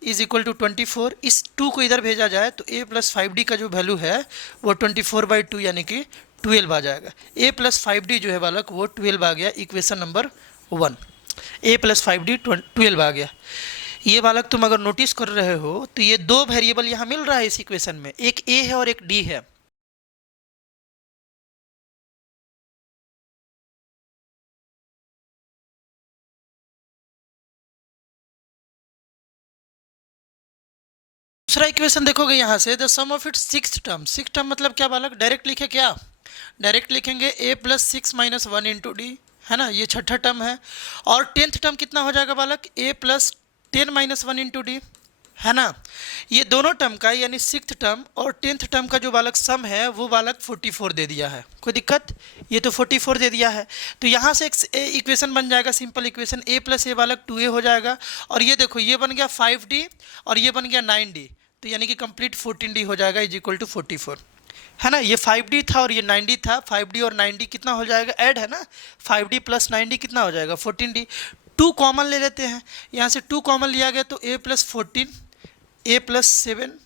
is equal to 24। इस 2 को इधर भेजा जाए तो a + 5d का जो वैल्यू है वो 24/2 यानी कि 12 आ जाएगा। a + 5d जो है बालक वो 12 आ गया, इक्वेशन नंबर 1। a + 5d 12 आ गया। ये बालक तुम अगर नोटिस कर रहे हो तो ये दो वेरिएबल यहाँ मिल रहा है इस इक्वेशन में, एक a है और एक d है। दूसरा इक्वेशन देखोगे यहाँ से, the sum of its 6th term. 6th term मतलब क्या बालक, डायरेक्ट लिखे क्या, डायरेक्ट लिखेंगे a + 6 - 1 इंटू डी, है ना, ये छठा टर्म है। और 10th टर्म कितना हो जाएगा बालक, a + 10 - 1 इंटू डी, है ना। ये दोनों टर्म का यानी 6th टर्म और 10th टर्म का जो बालक सम है वो बालक 44 दे दिया है। कोई दिक्कत, ये तो 44 दे दिया है, तो यहाँ से एक इक्वेशन बन जाएगा, सिंपल इक्वेशन, a + a बालक 2a हो जाएगा। और ये देखो ये बन गया 5d और ये बन गया 9d, तो यानी कि कंप्लीट 14d हो जाएगा, इज इक्वल टू 44, है ना। ये 5d था और ये 9d था, 5d और 9d कितना हो जाएगा, ऐड है ना, 5d + 9d कितना हो जाएगा 14d। 2 कॉमन ले लेते हैं, यहाँ से 2 कॉमन लिया गया तो a + 14 a + 7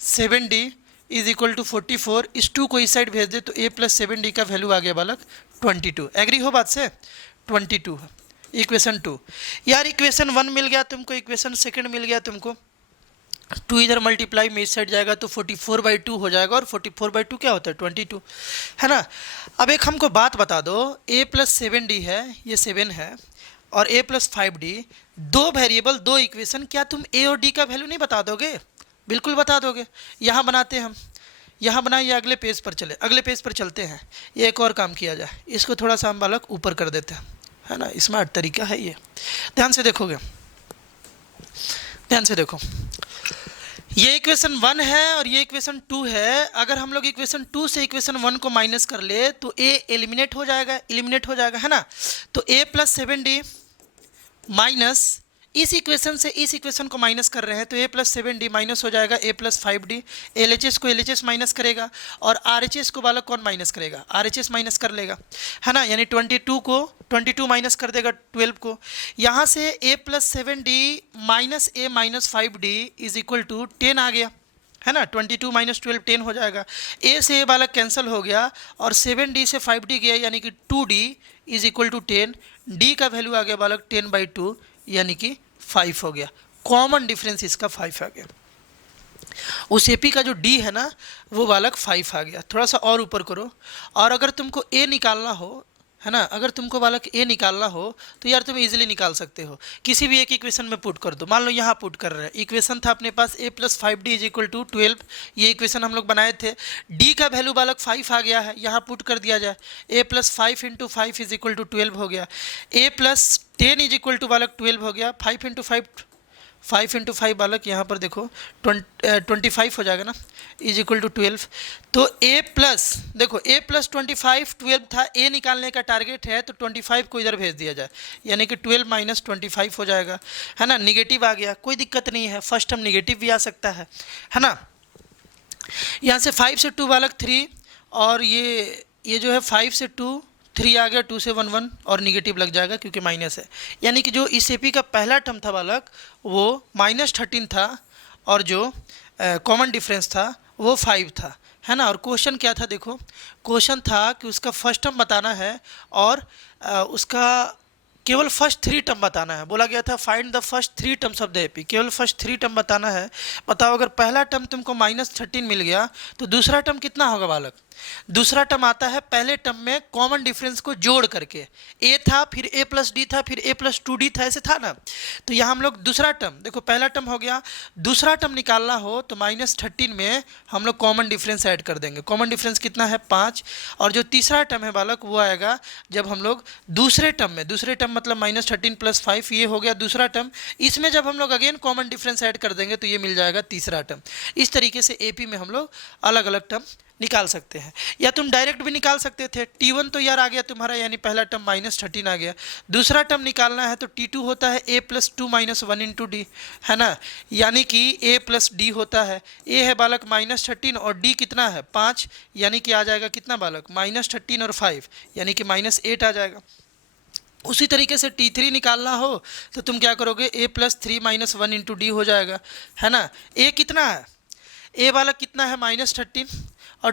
7d is equal to 44। इस 2 को इस साइड भेज दे तो a + 7d का वैल्यू आ गया बालक 22। एग्री हो बात से, 22 है इक्वेशन 2। यार इक्वेशन 1 मिल गया तुमको, इक्वेशन 2 मिल गया तुमको, 2 इधर मल्टीप्लाई में इस साइड जाएगा तो 44/2 हो जाएगा, और 44/2 क्या होता है 22, है ना। अब एक हमको बात बता दो, a + 7d है, ये 7 है, और a + 5d, दो वेरिएबल दो इक्वेशन, क्या तुम a और d का वैल्यू नहीं बता दोगे, बिल्कुल बता दोगे। यहाँ बनाते हैं हम, यहाँ बनाए या अगले पेज पर चले? अगले पेज पर चलते हैं। ये एक और काम किया जाए, इसको थोड़ा सा हम बालक ऊपर कर देते हैं, है ना, स्मार्ट तरीका है ये। ध्यान से देखोगे, ध्यान से देखो, ये इक्वेशन 1 है और ये इक्वेशन 2 है। अगर हम लोग इक्वेशन 2 से इक्वेशन 1 को माइनस कर ले तो ए एलिमिनेट हो जाएगा, एलिमिनेट हो जाएगा, है ना। तो a प्लस 7d माइनस इस इक्वेशन से इस इक्वेशन को माइनस कर रहे हैं तो a प्लस 7d माइनस हो जाएगा a प्लस 5d। LHS को LHS माइनस करेगा और RHS को बालक कौन माइनस करेगा? RHS माइनस कर लेगा, है ना। यानी 22 को 22 माइनस कर देगा 12 को। यहाँ से a plus 7d minus a minus 5d is equal to 10 आ गया, है ना। 22 माइनस 12 10 हो जाएगा। a से a बालक कैंसिल हो गया और 7d से 5d गया यानी कि 2d is equal to 10। d का वैल्यू आ गया बालक 10/2 यानी कि 5 हो गया। कॉमन डिफरेंस इसका 5 आ गया। उस एपी का जो डी है ना वो बालक 5 आ गया। थोड़ा सा और ऊपर करो, और अगर तुमको ए निकालना हो, है ना, अगर तुमको बालक ए निकालना हो तो यार तुम इजीली निकाल सकते हो। किसी भी एक इक्वेशन में पुट कर दो। मान लो यहाँ पुट कर रहे हैं, इक्वेशन था अपने पास a plus 5d is equal to 12, ये इक्वेशन हम लोग बनाए थे। d का वैल्यू बालक 5 आ गया है, यहाँ पुट कर दिया जाए। a plus 5 into 5 is equal to 12 हो गया। a plus 10 is equal to बालक 12 हो गया। 5 इंटू 5 बालक यहाँ पर देखो 25 हो जाएगा ना, इज इक्वल टू 12। तो a प्लस देखो a प्लस 25 12 था, a निकालने का टारगेट है तो 25 को इधर भेज दिया जाए यानी कि 12 माइनस 25 हो जाएगा, है ना। निगेटिव आ गया, कोई दिक्कत नहीं है, फर्स्ट टर्म निगेटिव भी आ सकता है ना। यहाँ से 5 से 2 बालक 3 और ये जो है 5 से 2 3 आ गया, 2 से 1 1 और निगेटिव लग जाएगा क्योंकि माइनस है। यानी कि जो इस एपी का पहला टर्म था बालक वो -13 था और जो कॉमन डिफरेंस था वो 5 था, है ना। और क्वेश्चन क्या था? देखो क्वेश्चन था कि उसका फर्स्ट टर्म बताना है और उसका केवल फर्स्ट 3 टर्म बताना है। बोला गया था find the first 3 terms of the AP, केवल फर्स्ट 3 टर्म बताना है। बताओ अगर पहला टर्म तुमको -13 मिल गया तो दूसरा टर्म कितना होगा बालक? दूसरा टर्म आता है पहले टर्म में कॉमन डिफरेंस को जोड़ करके। a था, फिर a प्लस डी था, फिर a प्लस 2d था, ऐसे था ना। तो यहाँ हम लोग दूसरा टर्म, देखो पहला टर्म हो गया, दूसरा टर्म निकालना हो तो -13 में हम लोग कॉमन डिफरेंस ऐड कर देंगे। कॉमन डिफरेंस कितना है? 5। और जो तीसरा टर्म है बालक वो आएगा जब हम लोग दूसरे टर्म में, दूसरे टर्म मतलब -13 + 5, ये हो गया दूसरा टर्म। इसमें जब हम लोग अगेन कॉमन डिफरेंस ऐड कर देंगे तो ये मिल जाएगा तीसरा टर्म। इस तरीके से एपी में हम लोग अलग अलग टर्म निकाल सकते हैं, या तुम डायरेक्ट भी निकाल सकते थे। T1 तो यार आ गया तुम्हारा, यानी पहला टर्म -13 आ गया। दूसरा टर्म निकालना है तो T2 होता है a plus 2 minus 1 into D, है ना। यानी कि a प्लस डी होता है, a है बालक -13 और d कितना है? 5, यानी कि आ जाएगा कितना बालक? -13 और 5 यानी कि -8 आ जाएगा। उसी तरीके से T3 निकालना हो तो तुम क्या करोगे? a plus 3 minus 1 into D हो जाएगा, है ना। a कितना है? a बालक कितना है? -13 और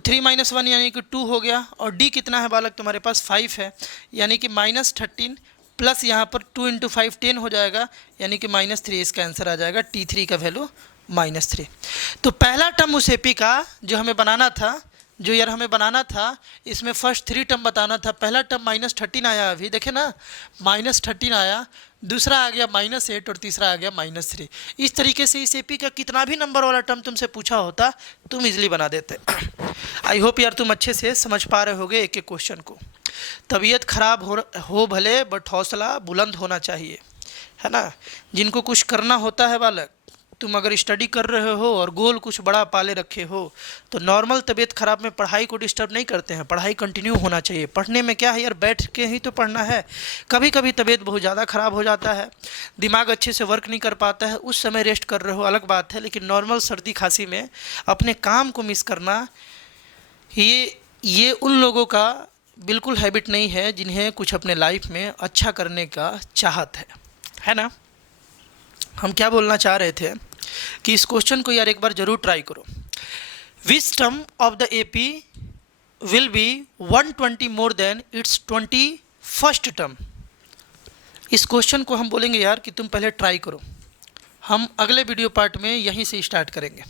3 माइनस 1 यानी कि 2 हो गया। और d कितना है बालक? तुम्हारे पास 5 है, यानी कि -13 प्लस यहाँ पर 2 इंटू 5 10 हो जाएगा, यानी कि -3 इसका आंसर आ जाएगा। T3 का वैल्यू -3। तो पहला टर्म उस एपी का जो हमें बनाना था, जो यार हमें बनाना था, इसमें फर्स्ट 3 टर्म बताना था। पहला टर्म -13 आया, अभी देखे ना, -13 आया, दूसरा आ गया -8 और तीसरा आ गया -3। इस तरीके से इस एपी का कितना भी नंबर वाला टर्म तुमसे पूछा होता तुम इजीली बना देते। आई होप यार तुम अच्छे से समझ पा रहे होगे एक एक क्वेश्चन को। तबीयत खराब हो भले, बट हौसला बुलंद होना चाहिए, है ना। जिनको कुछ करना होता है बालक, तुम अगर स्टडी कर रहे हो और गोल कुछ बड़ा पाले रखे हो तो नॉर्मल तबीयत खराब में पढ़ाई को डिस्टर्ब नहीं करते हैं। पढ़ाई कंटिन्यू होना चाहिए। पढ़ने में क्या है यार, बैठ के ही तो पढ़ना है। कभी कभी तबीयत बहुत ज़्यादा ख़राब हो जाता है, दिमाग अच्छे से वर्क नहीं कर पाता है, उस समय रेस्ट कर रहे हो अलग बात है, लेकिन नॉर्मल सर्दी खांसी में अपने काम को मिस करना ये उन लोगों का बिल्कुल हैबिट नहीं है जिन्हें कुछ अपने लाइफ में अच्छा करने का चाहत है ना। हम क्या बोलना चाह रहे थे कि इस क्वेश्चन को यार एक बार जरूर ट्राई करो। Which term of the AP will be 120 more than it's 21st term. इस क्वेश्चन को हम बोलेंगे यार कि तुम पहले ट्राई करो। हम अगले वीडियो पार्ट में यहीं से स्टार्ट करेंगे।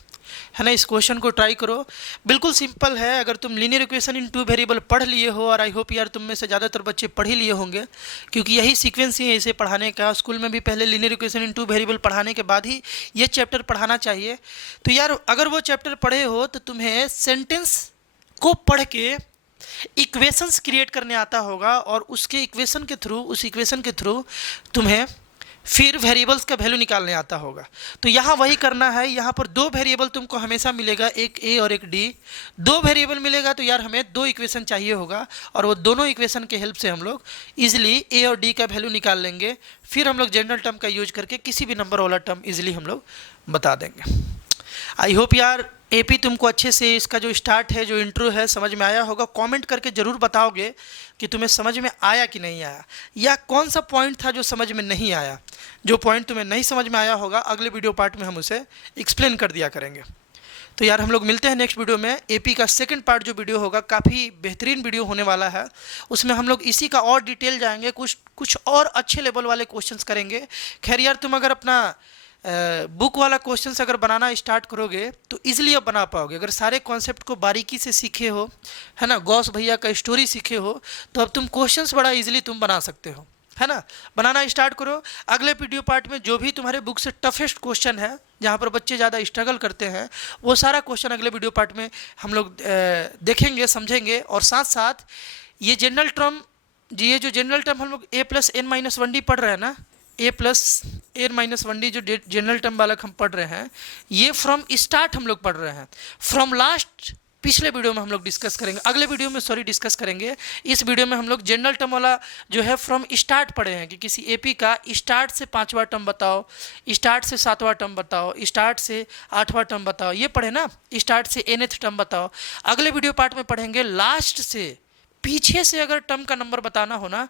है ना। इस क्वेश्चन को ट्राई करो, बिल्कुल सिंपल है। अगर तुम linear equation in two variable पढ़ लिए हो, और आई होप यार तुम में से ज़्यादातर बच्चे पढ़ ही लिए होंगे, क्योंकि यही सीक्वेंस ही है इसे पढ़ाने का। स्कूल में भी पहले linear equation in two variable पढ़ाने के बाद ही ये चैप्टर पढ़ाना चाहिए। तो यार अगर वो चैप्टर पढ़े हो तो तुम्हें सेंटेंस को पढ़ के इक्वेशंस क्रिएट करने आता होगा, और उसके इक्वेशन के थ्रू, उस इक्वेशन के थ्रू तुम्हें फिर वेरिएबल्स का वैल्यू निकालने आता होगा। तो यहाँ वही करना है। यहाँ पर दो वेरिएबल तुमको हमेशा मिलेगा, एक ए और एक डी। दो वेरिएबल मिलेगा तो यार हमें दो इक्वेशन चाहिए होगा, और वो दोनों इक्वेशन के हेल्प से हम लोग इजीली ए और डी का वैल्यू निकाल लेंगे। फिर हम लोग जनरल टर्म का यूज करके किसी भी नंबर वाला टर्म इजीली हम लोग बता देंगे। आई होप यार एपी तुमको अच्छे से इसका जो स्टार्ट है, जो इंट्रो है, समझ में आया होगा। कमेंट करके ज़रूर बताओगे कि तुम्हें समझ में आया कि नहीं आया, या कौन सा पॉइंट था जो समझ में नहीं आया। जो पॉइंट तुम्हें नहीं समझ में आया होगा अगले वीडियो पार्ट में हम उसे एक्सप्लेन कर दिया करेंगे। तो यार हम लोग मिलते हैं नेक्स्ट वीडियो में। एपी का सेकंड पार्ट जो वीडियो होगा काफ़ी बेहतरीन वीडियो होने वाला है। उसमें हम लोग इसी का और डिटेल जाएंगे, कुछ और अच्छे लेवल वाले क्वेश्चंस करेंगे। खैर यार तुम अगर अपना बुक वाला क्वेश्चंस अगर बनाना स्टार्ट करोगे तो इजीली अब बना पाओगे। अगर सारे कॉन्सेप्ट को बारीकी से सीखे हो, है ना, गौस भैया का स्टोरी सीखे हो, तो अब तुम क्वेश्चंस बड़ा इजीली तुम बना सकते हो, है ना। बनाना स्टार्ट करो। अगले वीडियो पार्ट में जो भी तुम्हारे बुक से टफेस्ट क्वेश्चन है, जहाँ पर बच्चे ज़्यादा स्ट्रगल करते हैं, वो सारा क्वेश्चन अगले वीडियो पार्ट में हम लोग देखेंगे, समझेंगे। और साथ साथ ये जनरल टर्म, ये जो जनरल टर्म हम लोग a+n-1d पढ़ रहे हैं ना, a+n-1d जो जनरल टर्म वाला हम पढ़ रहे हैं, ये फ्रॉम स्टार्ट हम लोग पढ़ रहे हैं। फ्रॉम लास्ट पिछले वीडियो में हम लोग डिस्कस करेंगे, अगले वीडियो में डिस्कस करेंगे। इस वीडियो में हम लोग जनरल टर्म वाला जो है फ्रॉम स्टार्ट पढ़े हैं, कि किसी एपी का स्टार्ट से 5वां टर्म बताओ, स्टार्ट से 7वां टर्म बताओ, स्टार्ट से 8वां टर्म बताओ, ये पढ़े ना। स्टार्ट से nth टर्म बताओ। अगले वीडियो पार्ट में पढ़ेंगे लास्ट से, पीछे से अगर टर्म का नंबर बताना हो ना